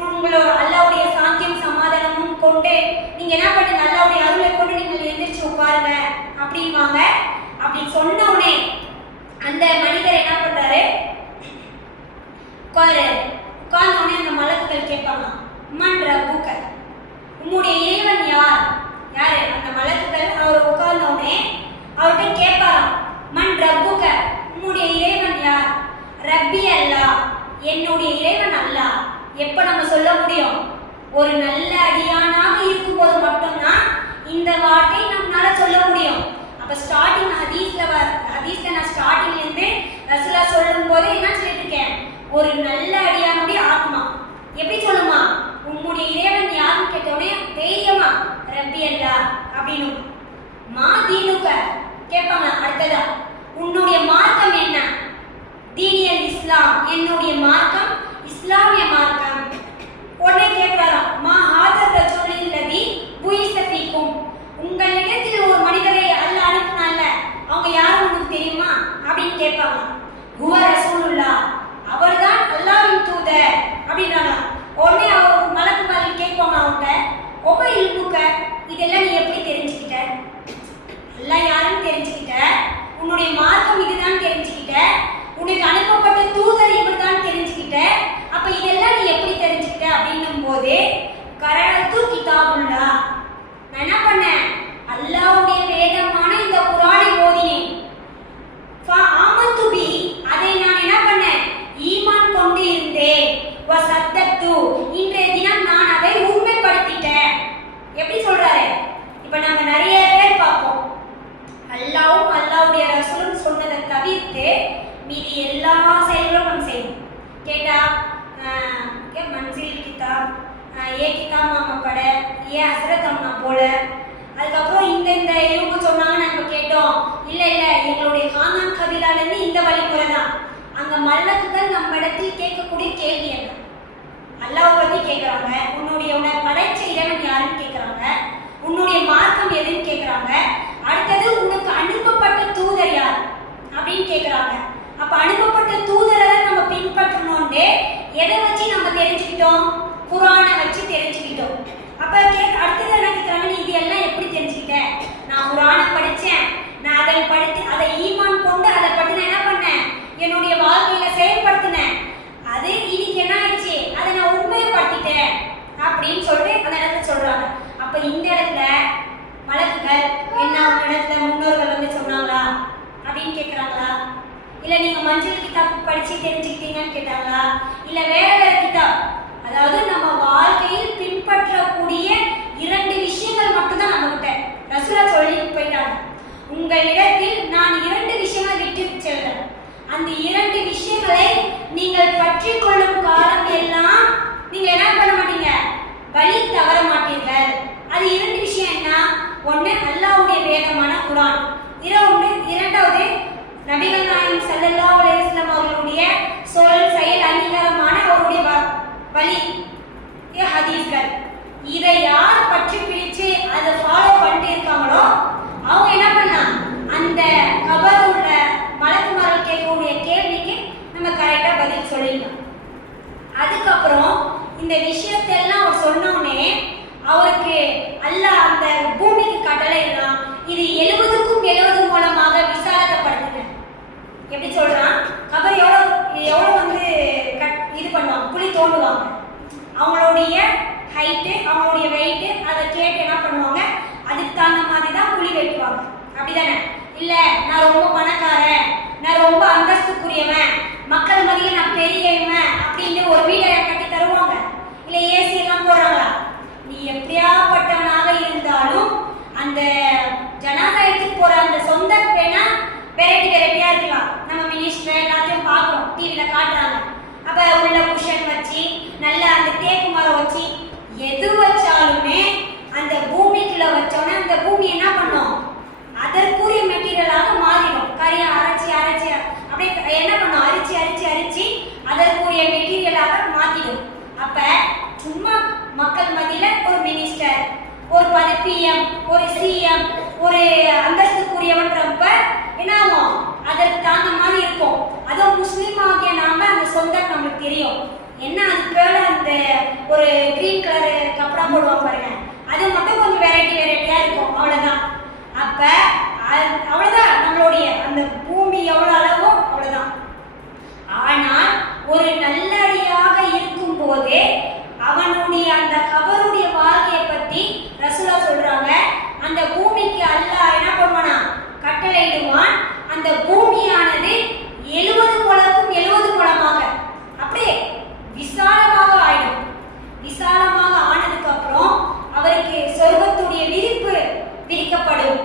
உங்களோட அல்லாஹ்வுடைய சாந்தியும் சமாதானமும் கொண்டு நீங்க என்ன பண்ணுங்க, அல்லாஹ்வுடைய அருளை கொண்டு நீங்கள் எந்திரிச்சு உட்காருங்க அப்படின்வாங்க. அப்படி சொன்னோடனே அந்த மனிதர் என்ன பண்றாரு, உட்கார்ந்தோடனே அந்த மலக்குகள் கேட்பாங்க, மன் ரப்புக, உம்முடைய இறைவன் யார், யாரு. அந்த மலக்குகள் அவர் உட்கார்ந்தோடனே அவர்கிட்ட கேட்பாராம், மன் ரப்புக, உம்முடைய இறைவன் யார். ரப்பி அல்லாஹ், என்னுடைய இறைவன் அல்லாஹ். எப்ப நம்ம சொல்ல முடியும், ஒரு நல்ல அடியானாக இருக்கும்போது மட்டும்தான் இந்த வார்த்தை நம்மளால சொல்ல முடியும். அப்ப ஸ்டார்டிங் ஹதீஸ்ல நான் ஸ்டார்டிங்ல இருந்து ரசூலா சொல்லும் போது என்ன சொல்லிட்டு இருக்கேன், ஒரு நல்ல அடியானுடைய ஆத்மா எப்படி சொல்லுமா, உம்முடைய இறைவன் யாருன்னு கேட்டோடனே தைரியமா ரப்பி அல்லாஹ் அப்படின்னு. மா தீனுக கேட்பாங்க. அடுத்ததா, உன்னுடைய மார்க்கம் என்ன, தீனியல் இஸ்லாம், என்னுடைய மார்க்கம் இஸ்லாமிய மார்க்கம். உடனே கேட்பாராம், மா ஹாதர் ரசூலில் லதி புயிஸ ஃபீக்கும், உங்களிடத்தில் ஒரு மனிதரை அல்லாஹ் அனுப்பினான்ல, அவங்க யாரும் உங்களுக்கு தெரியுமா அப்படின்னு கேட்பாங்க. ஹுவ ரசூலுல்லாஹ், அவர்தான் அல்லாஹ்வின் தூதர் அப்படின்றாங்க. உடனே அவர் மலக்குமார்கள் கேட்பாங்க அவங்கள்ட்ட, ஒப இல்முக, இதெல்லாம் நீ எப்படி தெரிஞ்சுக்கிட்ட, அல்லாஹ் யாருன்னு தெரிஞ்சுக்கிட்ட, உன்னுடைய மார்க்கம் இதுதான் தெரிஞ்சுக்கிட்ட, உனக்கு அனுப்பப்பட்ட தூதர் இப்படிதான் தெரிஞ்சுக்கிட்ட, அப்ப இதெல்லாம் நீ எப்படி தெரிஞ்சுக்கிட்ட அப்படின்னும் போது, கரஅத்து கிதாபுல்லாஹ், நான் என்ன பண்ணேன், அல்லாஹ்வுடைய வேதமான இந்த குர்ஆனை ஓதினேன். ஃபஆமன்து பி, அதை நான் என்ன பண்ணேன், ஈமான் கொண்டு இருந்தேன். வஸத்தத்து, இன்றைய தினம் நான் அதை உண்மைப்படுத்திட்டேன். எப்படி சொல்றாரு, இப்ப நம்ம நிறைய பேர் பார்ப்போம், அல்லாஹ்வும் அல்லாஹ்வுடைய ரசூலும் சொன்னதை தவிர்த்து மீதி எல்லா செயல்களும் நம்ம செய்வோம். கேட்டா மன்சில் கிதாப், ஏ கிதாப் மாமா கடை, ஏ ஹசரத் அம்மா போல, அதுக்கப்புறம் இந்த இவங்க சொன்னாங்க நாங்க கேட்டோம், இல்ல எங்களுடைய ஹானான் கபிலால இருந்து இந்த வழிமுறை தான். அங்க மல்லக்குகள் நம்ம இடத்தில் கேட்கக்கூடிய கேள்வி என்ன, அல்லாஹ் பத்தி கேட்கறாங்க, உன்னை படைச்ச இறைவன் யாருன்னு கேட்கறாங்க, உன்னுடைய மார்க்கம் எதுன்னு கேட்கறாங்க, அடுத்தது உனக்கு அனுப்பப்பட்ட தூதர் யார் அப்படின்னு கேட்கறாங்க. அப்ப அனுப்பப்பட்ட தூதரை நம்ம பின்பற்றணும்னு எதை வச்சு நம்ம தெரிஞ்சுக்கிட்டோம், குர்ஆனை வச்சு தெரிஞ்சுக்கிட்டோம். அப்ப அடுத்தது என்ன கேட்கறாங்க, நீ இது எல்லாம் எப்படி தெரிஞ்சுக்கிட்ட, நான் குர்ஆனை படிச்சேன், நான் அதை படித்து அதை ஈமான் கொண்டு அதை பத்தி நான் என்ன பண்ணேன், என்னுடைய வாழ்க்கையில செயல்படுத்தினேன், அது இன்னைக்கு என்ன ஆயிடுச்சு, அதை நான் உண்மைப்படுத்திட்டேன் அப்படின்னு சொல்லிட்டு அந்த இடத்துல சொல்றாங்க. அப்ப இந்த இடத்துல மலக்குகள் என்ன உங்க இடத்துல முன்னோர்கள் வந்து சொன்னாங்களா அப்படின்னு கேட்கறாங்களா, இல்ல நீங்க மஞ்சள் கிதாப் படிச்சு தெரிஞ்சுக்கிட்டீங்கன்னு கேட்டாங்களா, இல்ல வேற கிதாப், அதாவது நம்ம வாழ்க்கையில் பின்பற்றக்கூடிய 2 விஷயங்கள் மட்டும்தான் நம்ம கிட்ட ரசூலா சொல்லிட்டு போயிட்டாங்க. உங்களிடத்தில் நான் 2 விஷயங்களை விட்டு செல்றேன், அந்த 2 விஷயங்களை நீங்கள் பற்றி கொள்ளும் காலம் எல்லாம் நீங்க என்ன பண்ண மாட்டீங்க, வேதமான குர்ஆன். இரண்டாவது நபிகள் நாயகம் ஸல்லல்லாஹு அலைஹி வஸல்லம் அவர்களுடைய சொல் செயல் அங்கீகாரமான அவருடைய வழி ஹதீஸ்கள். இதை யார் பற்றி பிடிச்சு அதை ஃபாலோ பண்ணிட்டு இருக்காங்களோ அவங்க என்ன பண்ணலாம், அந்த கபர் உள்ள மலக்குமார்கள் கேட்கக்கூடிய கேள்விக்கு நம்ம கரெக்டா பதில் சொல்லிடலாம். அதுக்கப்புறம் இந்த விஷயத்தெல்லாம் அவர் சொன்னோடனே அவருக்கு அல்லாஹ் அந்த பூமிக்கு கட்டளை இடலாம், இது 70க்கும் 70 மூலமாக விசாலப்படுத்துங்க. எப்படி சொல்றான், கபர் எவ்வளவு வந்து இது பண்ணுவாங்க, குழி தோண்டுவாங்க. அவங்களுடைய ஹைட்டு அவங்களுடைய வெயிட்டு அதை கேட்டு என்ன பண்ணுவாங்க, அதுக்கு தகுந்த மாதிரி தான் குழி வெட்டுவாங்க. அப்படிதானே? இல்ல நான் ரொம்ப பணக்காரன், நான் ரொம்ப அந்தஸ்துக்குரியவன், மக்கள் மத்தியில நான் பெரியவன் அப்படின்னு ஒரு வீடை கட்டி தருவாங்க. இல்ல ஏசி எல்லாம் போடுறாங்களா? நீ எப்படியாப்பட்டவனாக இருந்தாலும் அந்த ஜனாதா எடுத்துட்டு போற அந்த சொந்த வேணா வெரைட்டியா இருக்கலாம். நம்ம மினிஸ்டர் எல்லாத்தையும் பார்க்கிறோம், டிவில காட்டுறாங்க. அப்ப உள்ள குஷன் வச்சு நல்ல அந்த தேக்கு மரம் வச்சு எது வச்சாலுமே அந்த பூமிக்குள்ள வச்சோன்னா அந்த பூமி என்ன பண்ணும், அதற்குரிய மெட்டீரியலாக மாறிடும். கரியை அரைச்சி அப்படியே என்ன பண்ணும், அரிச்சு அதற்குரிய மெட்டீரியலாக மாத்திடும். அப்ப சும்மா மக்கள் மத்தியில ஒரு மினிஸ்டர், ஒரு பிஎம், ஒரு சிஎம், ஒரு அந்தஸ்துக்குரியவன்றப்ப என்ன ஆகும், அதற்கு தகுந்த மாதிரி இருக்கும். அதுவும் முஸ்லீம் ஆகிய நாம அந்த சொந்தம் நம்மளுக்கு தெரியும். என்ன அதுக்கு அந்த ஒரு கிரீன் கலர் கப்படா போடுவாங்க பாருங்க, அது மட்டும் கொஞ்சம் வெரைட்டியா இருக்கும், அவ்வளவுதான். அப்ப அவ்வளவுதான், நம்மளுடைய அந்த பூமி எவ்வளவு அளவோ அவ்வளவுதான். ஆனால் ஒரு நல்லடியாக இருக்கும் போதே அவனுடைய அந்த கபருடைய வாழ்க்கையை பத்தி ரசூலா சொல்றாங்க. அந்த பூமிக்கு அல்லாஹ் என்ன பண்ணுவானா, கட்டளையிடுவான். அந்த பூமியானது 70 முழக்கும் 70 முழமாக அப்படியே விசாலமாக ஆயிடும். விசாலமாக ஆனதுக்கு அப்புறம் அவருக்கு சொர்க்கத்துடைய விரிப்பு விரிக்கப்படும்,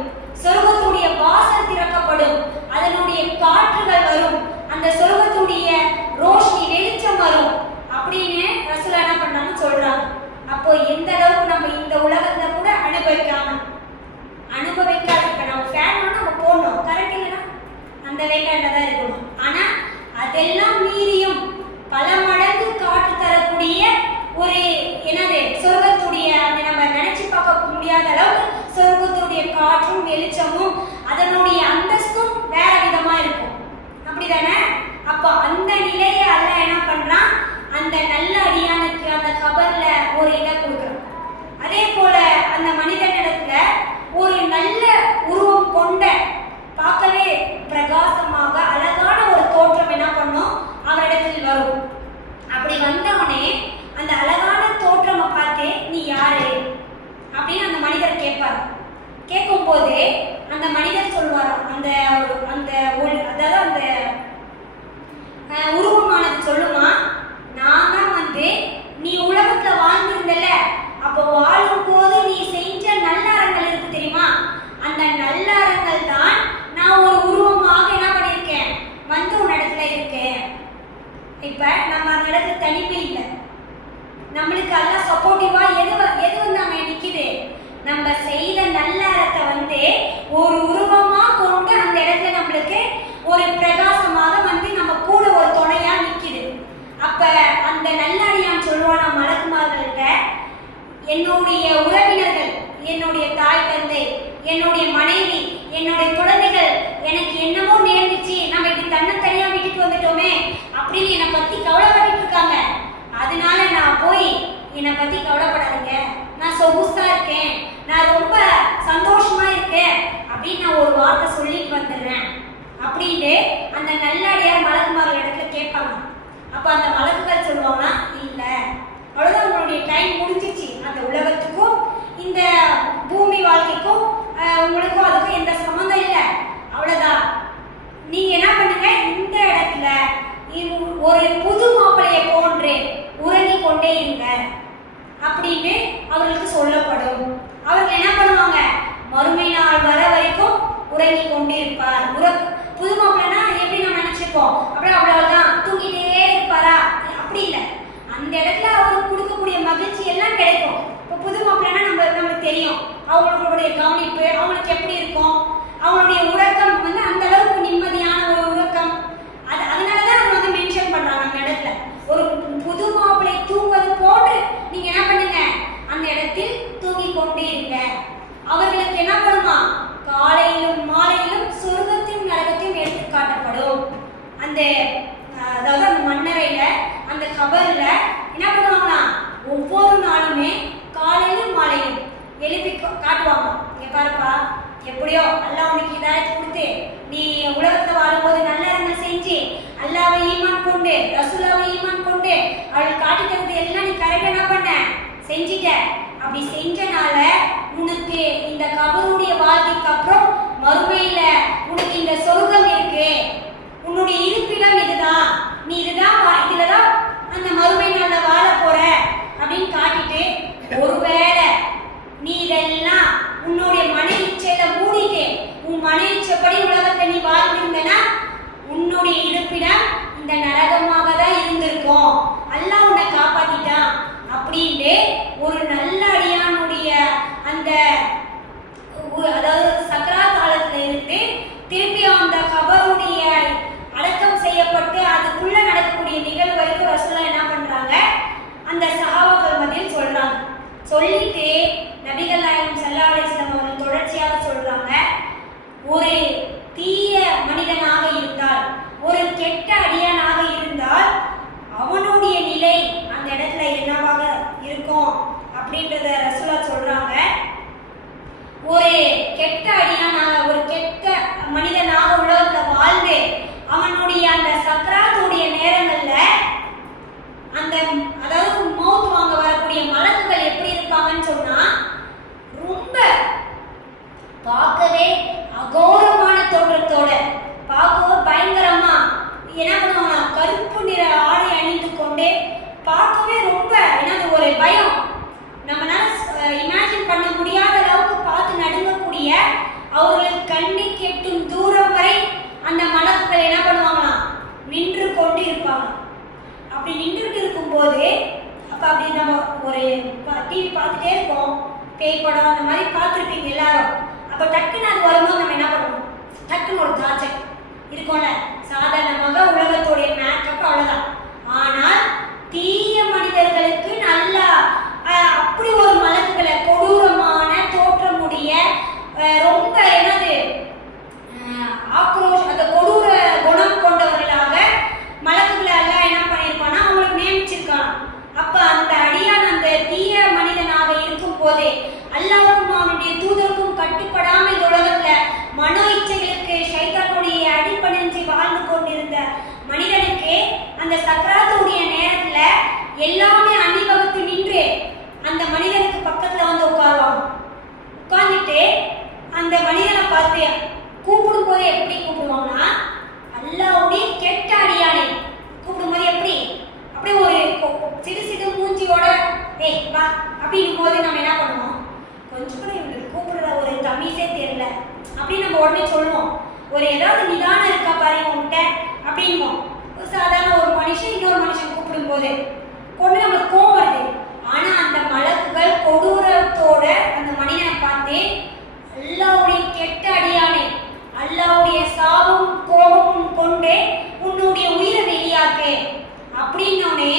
சொர்க்கத்துடைய வாசல் திறக்கப்படும், அதனுடைய காற்றுகள் வரும், அந்த சொர்க்கத்துடைய ரோஷினி வெளிச்சம் வரும் அப்படின்னு ரசூலா என்ன பண்ணான்னு சொல்றாங்க. அப்போ எந்த அளவுக்கு நம்ம இந்த உலகத்தை கூட அனுபவிக்காத இப்ப நம்ம ஃபேன் நம்ம போடணும், கரெக்ட் இல்லைன்னா அந்த வேக்காண்ட தான் இருக்கணும். ஆனா அதெல்லாம் மீறியும் பல மடங்கு காற்று தரக்கூடிய ஒரு என்னது சொர்க்கத்துடைய அந்த நம்ம நினைச்சு பார்க்க முடியாத அளவுக்கு சொர்க்கத்துடைய காற்றும் வெளிச்சமும் அதனுடைய அந்தஸ்தும் வேற விதமா இருக்கும். அப்படிதானே? அப்போ அந்த நிலையை அல்லாஹ் என்ன பண்றான், அந்த நல்ல அடியானுக்கு அந்த கபர்ல ஒரு இடம் கொடுக்குறான். அதே போல அந்த மனிதனிடத்துல ஒரு நல்ல உருவம் கொண்ட பார்க்கவே பிரகாசமாக அழகான ஒரு தோற்றம் என்ன பண்ணும் அவரிடத்தில் வரும். அப்படி வந்தவனே அந்த அழகான தோற்றமை பார்த்து நீ யாரு அப்படின்னு அந்த மனிதர் கேட்பார். கேட்கும் போது அந்த மனிதர் சொல்வாராம், அந்த அதாவது அந்த உருவமானது சொல்லுமா, நான் தான் வந்து நீ உலகத்துல வாழ்ந்திருந்தல, அப்போ வாழும் போது நீ செஞ்ச நல்லறங்கள் இருக்கு தெரியுமா, அந்த நல்லறங்கள் தான் நான் ஒரு உருவமாக என்ன பண்ணியிருக்கேன் வந்து உன் இடத்துல இருக்கேன். இப்ப நம்ம அந்த இடத்துல தனிமை இல்லை, நம்மளுக்கு எல்லாம் சப்போர்ட்டிவா எது வந்து அங்க நிக்குது, நம்ம செய்த நல்லறத்தை வந்து ஒரு உருவமா கொண்டு அந்த இடத்துல நம்மளுக்கு ஒரு பிரகாசமாக வந்து நம்ம கூட ஒரு துணையா நிக்குது. அப்ப அந்த நல்லடியான் சொல்லுவான் மலக்குமார்கள்ட்ட, என்னுடைய உறவினர்கள், என்னுடைய தாய் தந்தை, என்னுடைய மனைவி, என்னுடைய குழந்தைகள் எனக்கு என்னவோ நேர்ந்துச்சு, நம்ம இப்படி தன்னைத்தனியா வீட்டுக்கு வந்துட்டோமே அப்படின்னு என்னை பத்தி கவலைப்பட்டு இருக்காங்க. அதனால நான் போய் என்னை பத்தி கவலைப்படாதீங்க, நான் சொகுசா இருக்கேன், நான் ரொம்ப சந்தோஷமா இருக்கேன் அப்படின்னு நான் ஒரு வார்த்தை சொல்லிட்டு வந்துடுறேன் அப்படின்னு அந்த நல்லடியார் மலக்குமார்கள் இடத்துல கேட்பாங்க. அப்ப அந்த மலக்குகள் சொல்லுவாங்கன்னா, இல்ல அவ்வளவுதான், உங்களுடைய டைம் முடிஞ்சிச்சு, அந்த உலகத்துக்கும் இந்த பூமி வாழ்க்கைக்கும் உங்களுக்கும் அதுக்கும் எந்த சம்மந்தம் இல்லை, அவ்வளவுதான். நீங்க என்ன பண்ணுங்க, இந்த இடத்துல ஒரு புது மாப்பிளைய போன்று உறங்கி கொண்டே இருங்க அப்படின்னு அவர்களுக்கு சொல்லப்படும். அவர்கள் என்ன பண்ணுவாங்க, மறுமை நாள் வர வரைக்கும் உறங்கி கொண்டே இருப்பார். புது மாப்பிள்ளைனா எப்படி நம்ம நினைச்சிருப்போம், அப்படியே அவ்வளவுதான் தூங்கிட்டே இருப்பாரா, அப்படி இல்லை. அந்த இடத்துல அவருக்கு கொடுக்கக்கூடிய மகிழ்ச்சி எல்லாம் கிடைக்கும். இப்போ புது மாப்பிள்ளைன்னா நமக்கு தெரியும் அவங்களுடைய கவனிப்பு அவங்களுக்கு எப்படி இருக்கும், அவங்களுடைய உறக்கம் வந்து அந்த அளவுக்கு நிம்மதியான ஒரு உறக்கம். அதனாலதான் நம்ம வந்து மென்ஷன் பண்றாங்க அந்த இடத்துல. ஒரு புது மாப்பிள்ளை தூங்குவது போன்று நீங்க என்ன பண்ணுங்க, அந்த இடத்தில் தூங்கி கொண்டே இருங்க. அவர்களுக்கு என்ன பண்ணுமா, காலையிலும் மாலையிலும் சொர்க்கத்தையும் நரகத்தையும் எடுத்து காட்டப்படும். அந்த அதாவது அந்த மன்னரையில அந்த கபர்ல என்ன பண்ணுவாங்கன்னா ஒவ்வொரு நாளுமே காலையிலும் மாலையிலும் எழுப்பி காட்டுவாங்க. இங்க பாருப்பா, எப்படியோ அல்லாஹ் உனக்கு இதாயத்தை கொடுத்து நீ உலகத்துல வாழும்போது நல்லறங்கள் செஞ்சு அல்லாஹ்வை ஈமான் கொண்டு ரசூலாவை ஈமான் கொண்டு அவள் காட்டி தரது எல்லாம் நீ கரெக்டா என்ன பண்ண செஞ்சிட்ட. அப்படி செஞ்சனால உனக்கு இந்த கபருடைய வாழ்க்கைக்கு அப்புறம் மறுமையில உனக்கு இந்த சொர்க்கம் இருக்கு, உன்னுடைய இருப்பிடம் இதுதான், நீ இதுலதான் அந்த மறுமை நாள்ல வாழ போற அப்படின்னு காட்டிட்டு, ஒருவேளை நீ இதெல்லாம் உன்னுடைய மன இச்சையில மூடிட்டு உன் மன இச்சைப்படி உலகத்தை நீ வாழ்ந்திருந்தனா உன்னுடைய இருப்பிடம் இந்த நரகமாக தான் இருந்திருக்கும். அல்லாஹ் உன்னை காப்பாத்திட்டான் அப்படின்னு ஒரு நல்ல அடியானுடைய அந்த அதாவது சக்கராத் காலத்துல இருந்து திருப்பி அந்த கபருடைய அடக்கம் செய்யப்பட்டு அதுக்குள்ள நடக்கக்கூடிய நிகழ்வு வரைக்கும் ரசூலுல்லாஹ் என்ன பண்றாங்க, அந்த சஹாபாக்கள் மத்தியில் சொல்றாங்க. சொல்லிட்டு நபிகள் நாயகம் ஸல்லல்லாஹு அலைஹி வஸல்லம் அவர்கள் தொடர்ச்சியாக சொல்றாங்க, ஒரு தீய மனிதனாக இருந்தால், ஒரு கெட்ட அடியானாக இருந்தால் அவனுடைய நிலை அந்த இடத்துல என்னவாக இருக்கும் அப்படின்றத ரசூலுல்லாஹ் சொல்றாங்க. ஒரு கெட்ட அடியானாக, ஒரு கெட்ட மனிதனாக உலகத்துல வாழ்ந்து அவனுடைய அந்த சக்கராத்துடைய நேரங்கள்ல அந்த அதாவது மௌத் வாங்க வரக்கூடிய மலக்குகள் எப்படி இருப்பாங்கன்னு சொன்னா ரொம்ப பார்க்கவே அகோரமான தோற்றத்தோட, பார்க்கவே பயங்கரமா என்ன பண்ணுவாங்க, கருப்பு நிற ஆடை அணிந்து கொண்டு பார்க்கவே ரொம்ப என்னது ஒரு பயம், நம்மளால இமேஜின் பண்ண முடியாத அளவுக்கு பார்த்து நடுங்கக்கூடிய அவர்கள் கண்ணை கெட்டும் தூரம் வரை அந்த மலக்குகள் என்ன பண்ணுவாங்களா நின்று கொண்டு இருப்பாங்க. அப்படி நின்றுட்டு இருக்கும்போது அப்படி நம்ம ஒரு டிவி பார்த்துட்டே இருக்கோம், பேய் படம் அந்த மாதிரி பார்த்துருப்பீங்க எல்லாரும். அப்போ டக்குன்னு அது வரும்போது நம்ம என்ன பண்ணுவோம், டக்குன்னு ஒரு தாச்சல் இருக்கும்ல, சாதாரணமாக உலகத்துடைய மேக்கப் அவ்வளோதான். ஆனால் தீய மனிதர்களுக்கு நல்லா அப்படி ஒரு மலக்குகளை கொடூரமான தோற்றமுடைய ரொம்ப என்னது ஆக்ரோஷ் அந்த கொடூர குணம் கொண்டவர்களாக மலக்குகளை எல்லாம் என்ன பண்ணியிருப்பான்னா அவங்களுக்கு நியமிச்சிருக்கான். அப்ப அந்த அடியான் அந்த தீய மனிதனாக இருக்கும் போதே அல்லாஹ்வுக்கும் அவனுடைய தூதருக்கும் கட்டுப்படாமல் இந்த உலகத்துல மனோ இச்சைகளுக்கு ஷைத்தானுடைய அடிபணிஞ்சு வாழ்ந்து கொண்டிருந்த மனிதனுக்கு அந்த சக்கராத்துடைய நேரத்துல எல்லாமே அணிவகுத்து நின்று அந்த மனிதனுக்கு பக்கத்துல வந்து உட்காருவாங்க. உட்கார்ந்துட்டு அந்த மனிதனை பார்த்து கூப்பிடும் போது எப்படி கூப்பிடுவாங்கன்னா, அல்லாஹ்வுடைய கெட்ட அடியானை கூப்பிடும் போது எப்படி அப்படியே ஒரு சிறு சிறு மூஞ்சியோட ஏய் வா அப்படின்னும் போது நம்ம என்ன பண்ணுவோம், கொஞ்சம் கூட இவங்களுக்கு கூப்பிடுற ஒரு தமீசே தெரியல அப்படின்னு நம்ம உடனே சொல்லுவோம். ஒரு ஏதாவது நிதானம் இருக்கா பாரு உன்கிட்ட அப்படின்போம். சாதாரண ஒரு மனுஷன் இன்னொரு மனுஷன் கூப்பிடும் போது கொண்டு நம்மளுக்கு கோவம் வருது. ஆனா அந்த மலக்குகள் கொடூரத்தோட அந்த மனிதனை பார்த்து அல்லாஹ்வுடைய கெட்ட அடியானே, அல்லாஹ்வுடைய சாபம் கோபமும் கொண்டு உன்னுடைய உயிரை வெளியாக்கு அப்படின்னோடனே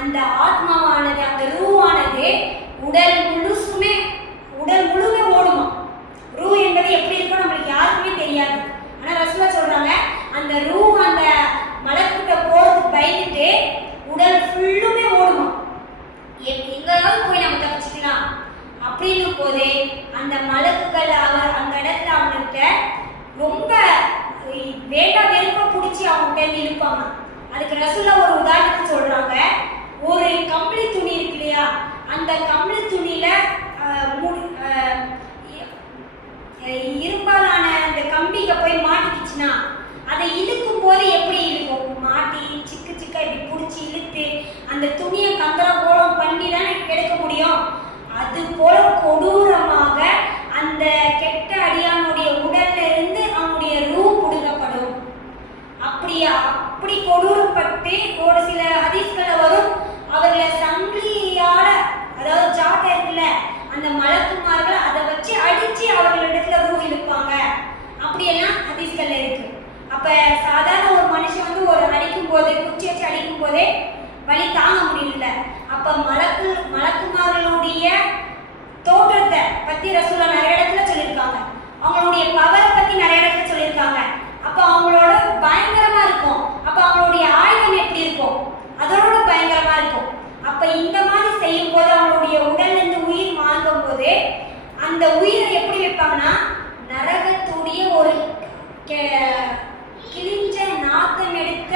அந்த ஆத்மாவானது அந்த ரூவானது உடல் முழுவே ஓடுமா. ரூ என்பது எப்படி இருக்கும் நம்மளுக்கு யாருக்குமே தெரியாது. ஆனா ரசூலுல்லாஹ் சொல்றாங்க, அந்த ரூ அந்த மலக்கிட்ட போறதுக்கு பயந்துட்டு உடல் ஃபுல்லுமே ஓடுமா, எங்காவது போய் நம்ம தப்பிச்சுக்கலாம் அப்படின்னு போது அந்த மலக்குகள் அந்த இடத்துல அவங்ககிட்ட ரொம்ப வேண்டா வெறுப்ப பிடிச்சி அவங்ககிட்ட இழுப்பாங்க. அதுக்கு ரசூலுல்லாஹ் ஒரு உதாரணத்தை சொல்றாங்க. ஒரு கம்பளி துணி இருக்கு இல்லையா, அந்த கம்பளி துணியில இரும்பாலான அந்த கம்பிக்கு போய் மாட்டிக்கிச்சுன்னா அதை இழுக்கும் போது எப்படி இழுக்கும், மாட்டி சிக்கு சிக்கா இப்படி பிடிச்சி இழுத்து அந்த துணியை கந்தரகோலம் பண்ணி தான் எடுக்க முடியும். அது போல கொடூரமாக அந்த கெட்ட அடியானுடைய உடல்ல இருந்து அவனுடைய ரூ புடுங்கப்படும். அப்படி கொடூரப்பட்டு ஒரு சில ஹதீஸ்களை வரும், அவர்களை சங்கிலியால அதாவது ஜாட்டை இருக்குல்ல அப்ப மலக்குமார்களுடைய தோற்றத்தை பத்தி ரசூலா நிறைய இடத்துல சொல்லியிருக்காங்க. அவங்களுடைய பவரை பத்தி நிறைய இடத்துல சொல்லியிருக்காங்க. அப்ப அவங்களோட பயங்கரமா இருக்கும். அப்ப அவங்களுடைய ஆயுதம் எப்படி இருக்கும்? அதோட பயங்கரமா இருக்கும். அப்ப இந்த மாதிரி செய்யும் போது அவங்களுடைய உடல்ல இருந்து உயிர் வாங்கும் போது அந்த உயிரை எப்படி வைப்பாங்கன்னா நரகத்துடைய ஒரு கிழிஞ்ச நாத்தம் எடுத்த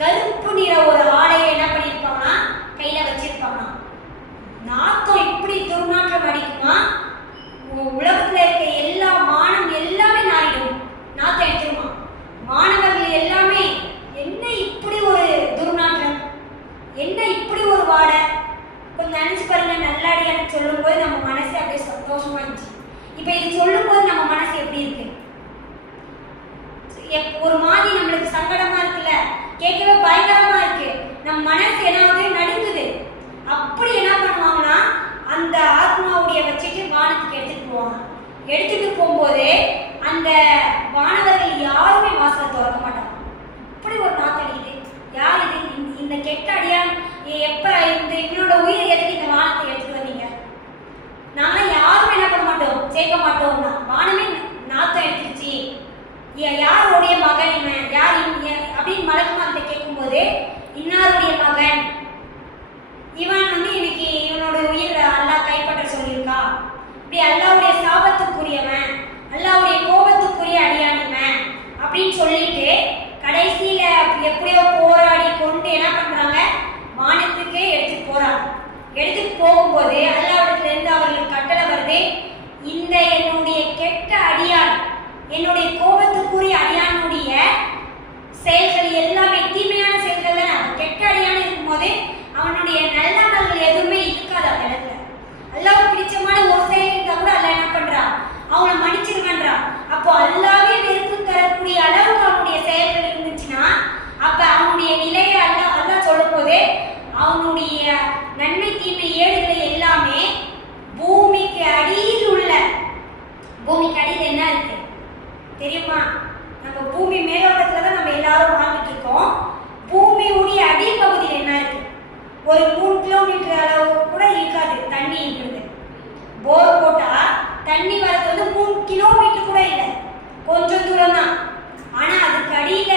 கருப்பு நிற ஒரு ஆடையை என்ன பண்ணிருப்பாங்கன்னா கையில வச்சிருப்பாங்கன்னா நாத்தம் இப்படி துர்நாற்றம் அடிக்குமா, உலகத்துல இருக்க எல்லா மானம் எல்லாமே நாயிடும், நாத்தம் எடுத்துருமா. மாணவர்கள் எல்லாமே என்ன இப்படி ஒரு துர்நாற்றம், என்ன இப்படி ஒரு வாடை, கொஞ்சம் நினைச்சு பாருங்க. நல்லாடியான்னு சொல்லும் போது நம்ம மனசு அப்படியே சந்தோஷமா இருந்துச்சு. இப்ப இது சொல்லும் போது நம்ம மனசு எப்படி இருக்கு? ஒரு மாதிரி நம்மளுக்கு சங்கடமா இருக்குல்ல, கேட்கவே பயங்கரமா இருக்கு. நம்ம மனசு என்ன நடுங்குது. அப்படி என்ன பண்ணுவாங்கன்னா அந்த ஆத்மாவுடைய வச்சுட்டு வானத்துக்கு எடுத்துட்டு போவாங்க. எடுத்துட்டு போகும்போது அந்த வானவர்கள் யாருமே வாசலை திறக்க மாட்டாங்க. இப்படி ஒரு நாத்தடிக்குது. யார் இது? இந்த கெட்ட அடியான் எப்ப இவனோட உயிர் எதுக்கு இந்த வானத்தை எடுத்துட்டு வந்தீங்க? நாங்க யாருமே என்ன பண்ண மாட்டோம், சேர்க்க மாட்டோம்னா வானமே நாத்தம் எடுத்துருச்சு. யாருடைய மகன் இவன், யார் அப்படின்னு மலக்குமார்கிட்ட கேட்கும்போது இன்னாருடைய மகன் இவன் இன்னைக்கு இவனோட உயிர் அல்லாஹ் கைப்பற்ற சொல்லியிருக்கா, இப்படி அல்லாஹ்வுடைய சாபத்துக்குரியவன், அல்லாஹ்வுடைய கோபத்துக்குரிய அடியானிவன் அப்படின்னு சொல்லிட்டு கடைசியில எப்படியோ போராடி கொண்டு என்ன பண்றாங்க வானத்துக்கே எடுத்துட்டு போறாங்க. எடுத்துட்டு போகும்போது அல்லாஹ்விடத்துல இருந்து அவர்களுக்கு கட்டளை வருது, இந்த என்னுடைய கெட்ட அடியான், என்னுடைய கோபத்துக்குரிய அடியானுடைய செயல்கள் எல்லாமே தீமையான செயல்கள் தான். கெட்ட அடியான் இருக்கும்போது அவனுடைய நல்லங்கள் எதுவுமே இருக்காது அந்த இடத்துல. அல்லாஹ்வுக்கு பிடிச்சமான ஒரு செயல் இருந்தா கூட அல்லாஹ் என்ன பண்றான், அவனை மன்னிச்சிருக்கன்றான். அப்போ அல்லாஹ்வே வெறுப்பு தரக்கூடிய அளவுக்கு அவனுடைய செயல்கள் இருந்துச்சுன்னா அப்ப அவனுடைய நிலையை அல்லாஹ் சொல்லும் போது அவனுடைய நன்மை தீமை ஏடுகளை எல்லாமே பூமிக்கு அடியில் உள்ள, பூமிக்கு அடியில் என்ன இருக்கு தெரியுமா? நம்ம பூமி மேலோட்டத்துல தான் நம்ம எல்லாரும் வாழ்ந்துட்டு இருக்கோம். பூமியுடைய அடிப்பகுதியில் என்ன இருக்கு? ஒரு 3 கிலோமீட்டர் அளவு கூட இருக்காது தண்ணி இருக்கிறது. போர் போட்டா தண்ணி வரது 3 கிலோமீட்டர் கூட இல்லை, கொஞ்சம் தூரம் தான். ஆனா அதுக்கு அடியில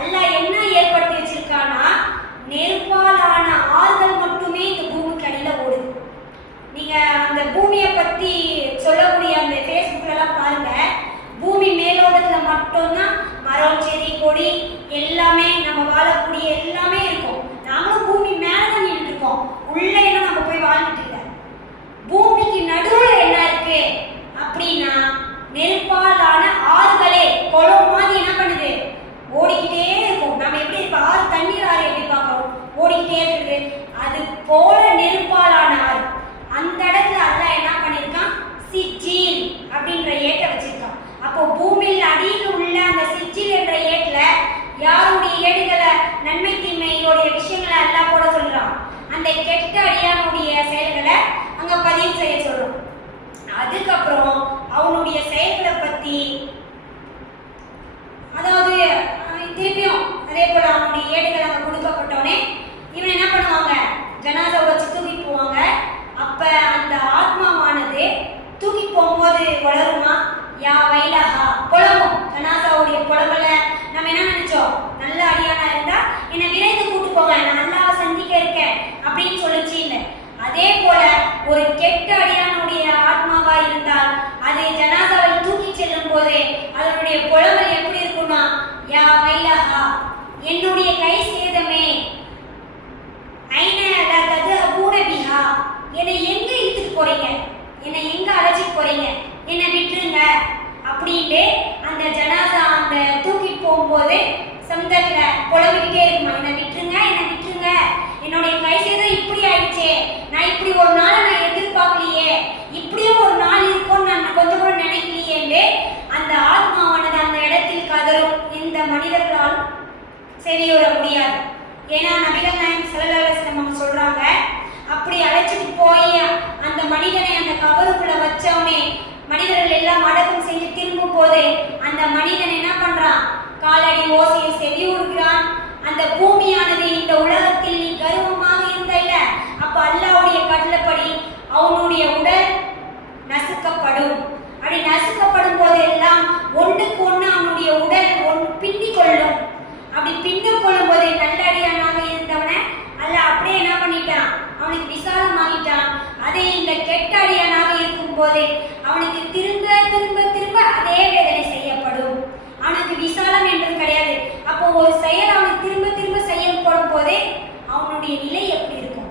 அல்லாஹ் என்ன ஏற்படுத்தி வச்சிருக்கானா நெருப்பாலான ஆறுகள் மட்டுமே இந்த பூமிக்கு அடியில ஓடுது. நீங்க அந்த பூமியை பத்தி சொல்லக்கூடிய அந்த ஃபேஸ்புக்ல எல்லாம் பாருங்க, பூமி மேலோட்டத்துல மட்டும்தான் மரம் செடி கொடி எல்லாமே நம்ம வாழக்கூடிய எல்லாமே இருக்கும். நாமளும் பூமி மேலதான் நின்று இருக்கோம், உள்ள என்ன நம்ம போய் வாழ்ந்துட்டு இல்ல. பூமிக்கு நடுவுல என்ன இருக்கு அப்படின்னா நெருப்பாலான ஆறுகளே குளம் மாதிரி என்ன பண்ணுது ஓடிக்கிட்டே இருக்கும். நம்ம எப்படி இப்ப ஆறு தண்ணீர் ஆறு எப்படி பார்க்கிறோம் ஓடிக்கிட்டே இருக்குது, அது போல நெருப்பாலான ஆறு. அந்த இடத்துல அல்லாஹ் என்ன பண்ணிருக்கான், சிஜ்ஜீல் அப்படின்ற ஏட்டை வச்சிருக்கான். அப்போ பூமியில் அடியில் உள்ள அந்த சிஜ்ஜீல் என்ற ஏட்டுல யாருடைய ஏடுகளை நன்மை தீமையோடைய விஷயங்களை அல்லாஹ் போட சொல்றான். அந்த கெட்ட அடியானுடைய செயல்களை அங்க பதிவு செய்ய சொல்றோம். அதுக்கப்புறம் அவனுடைய செயல்களை பத்தி அதாவது திருப்பியும் அதே போல அவனுடைய ஏடுகள் அங்க கொடுக்கப்பட்டோடனே இவன் என்ன பண்ணுவாங்க, ஜனாதாவை வச்சு தூக்கிட்டு போவாங்க. அப்ப அந்த ஆத்மாவானது தூக்கி போகும்போது வளருமா, யா வைலஹா புலம்பும். ஜனாதாவுடைய புலம்பல நம்ம என்ன நினைச்சோம், நல்ல அடியானா இருந்தா என்னை விரைந்து கூட்டு போங்க, நான் அல்லாஹ்வை சந்திக்க இருக்கேன் அப்படின்னு சொல்லிச்சு. இல்லை, அதே போல ஒரு கெட்ட அடியானுடைய ஆத்மாவா இருந்தால் அதை ஜனாதாவை தூக்கி செல்லும் போது அதனுடைய புலம்பல் எப்படி இருக்குமா, யா வைலஹா என்னுடைய கை சேதமே, என்னை எங்க இழுத்துட்டு போறீங்க, என்னை எங்க அழைச்சிட்டு போறீங்க, என்னை விட்டுருங்க அப்படின்ட்டு அந்த ஜனாதா அந்த தூக்கிட்டு போகும்போது சந்தத்துல புலம்பிக்கிட்டே இருக்குமா, என்னை விட்டுருங்க, என்னை விட்டுருங்க, என்னுடைய கை சேதம் இப்படி ஆயிடுச்சே, நான் இப்படி ஒரு நாளை நான் எதிர்பார்க்கலையே, இப்படியும் ஒரு நாள் இருக்கும்னு நான் கொஞ்சம் கூட நினைக்கலையே அந்த ஆத்மாவானது அந்த இடத்தில் கதரும். இந்த மனிதர்களால் செவியுற முடியாது. ஏன்னா நபிகள் நாயகம் ஸல்லல்லாஹு அலைஹி வஸல்லம் சொல்றாங்க, அப்படி அழைச்சிட்டு போய் அந்த மனிதனை அந்த கபருக்குள்ள வச்சவனே மனிதர்கள் எல்லாம் அடக்கம் செஞ்சு திரும்பும் போது அந்த மனிதன் என்ன பண்றான், காலடி ஓசையை செவி உறுகிறான். அந்த பூமியானது இந்த உலகத்தில் நீ கர்வமாக இருந்த இல்ல அவனுக்கு விசாலமாகிட்டான். அதே இந்த கெட்ட அடியானாக இருக்கும் போதே அவனுக்கு திரும்ப திரும்ப திரும்ப அதே வேதனை செய்யப்படும். அவனுக்கு விசாலம் என்பது கிடையாது. அப்போ ஒரு செயல் அவனுக்கு திரும்ப திரும்ப செய்யப்படும் போதே அவனுடைய நிலை எப்படி இருக்கும்?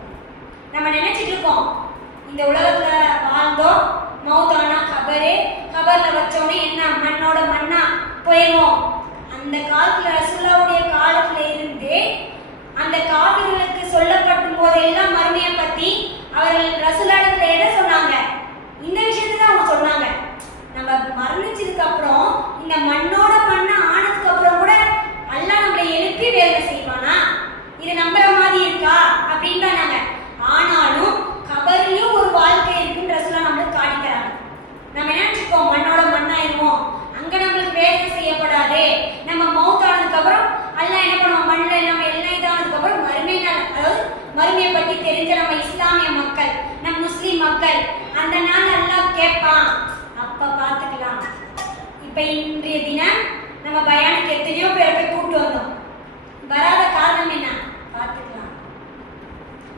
நம்ம நினைச்சிட்டு இருக்கோம் இந்த உலகத்துல வாழ்ந்தோம், மௌதானா கபரு, கபர்ல வச்சோடனே என்ன மண்ணோட மண்ணா போயிடுவோம். அந்த காலத்துல ரசூலுல்லாஹ்வுடைய காலத்துல இருந்து அந்த காபிர்களுக்கு சொல்லப்படும் போதெல்லாம் மறுமையை பத்தி அவர்கள் ரசூலுல்லாஹ்விடத்துல எதை சொன்னாங்க? இந்த விஷயத்தை தான் அவங்க சொன்னாங்க. நம்ம மரணிச்சதுக்கு அப்புறம் இந்த மண்ணோட மண்ணா ஆனதுக்கு அப்புறம் கூட அல்லாஹ் நம்மளை எழுப்பி வேலை செய்வானா? இது நம்புற மாதிரி இருக்கா அப்படின்னு தான் நாங்க. ஆனாலும் கபர்லயும் ஒரு வாழ்க்கை இருக்குன்னு ரசூலுல்லாஹ் நம்மளுக்கு காட்டி தராங்க. நம்ம நினைச்சுப்போம் மண்ணோட மண்ணாயிருவோம், அங்க நம்மளுக்கு வேலை செய்யப்படாது. நம்ம மௌத்தானதுக்கு அப்புறம் அல்லாஹ் என்ன பண்ணுவோம்? மண்ணில் நம்ம எல்லாம் இதானதுக்கு அப்புறம் மறுமை நாள், அதாவது மறுமையை பற்றி தெரிஞ்ச நம்ம இஸ்லாமிய மக்கள், நம்ம முஸ்லீம் மக்கள் அந்த நாள் அல்லாஹ் கேட்பான், அப்ப பார்த்துக்கலாம். இப்ப இன்றைய தினம் நம்ம பயானுக்கு எத்தனையோ பேரை போய் கூப்பிட்டு வந்தோம். வராத காரணம் என்ன? பார்த்துக்கலாம்.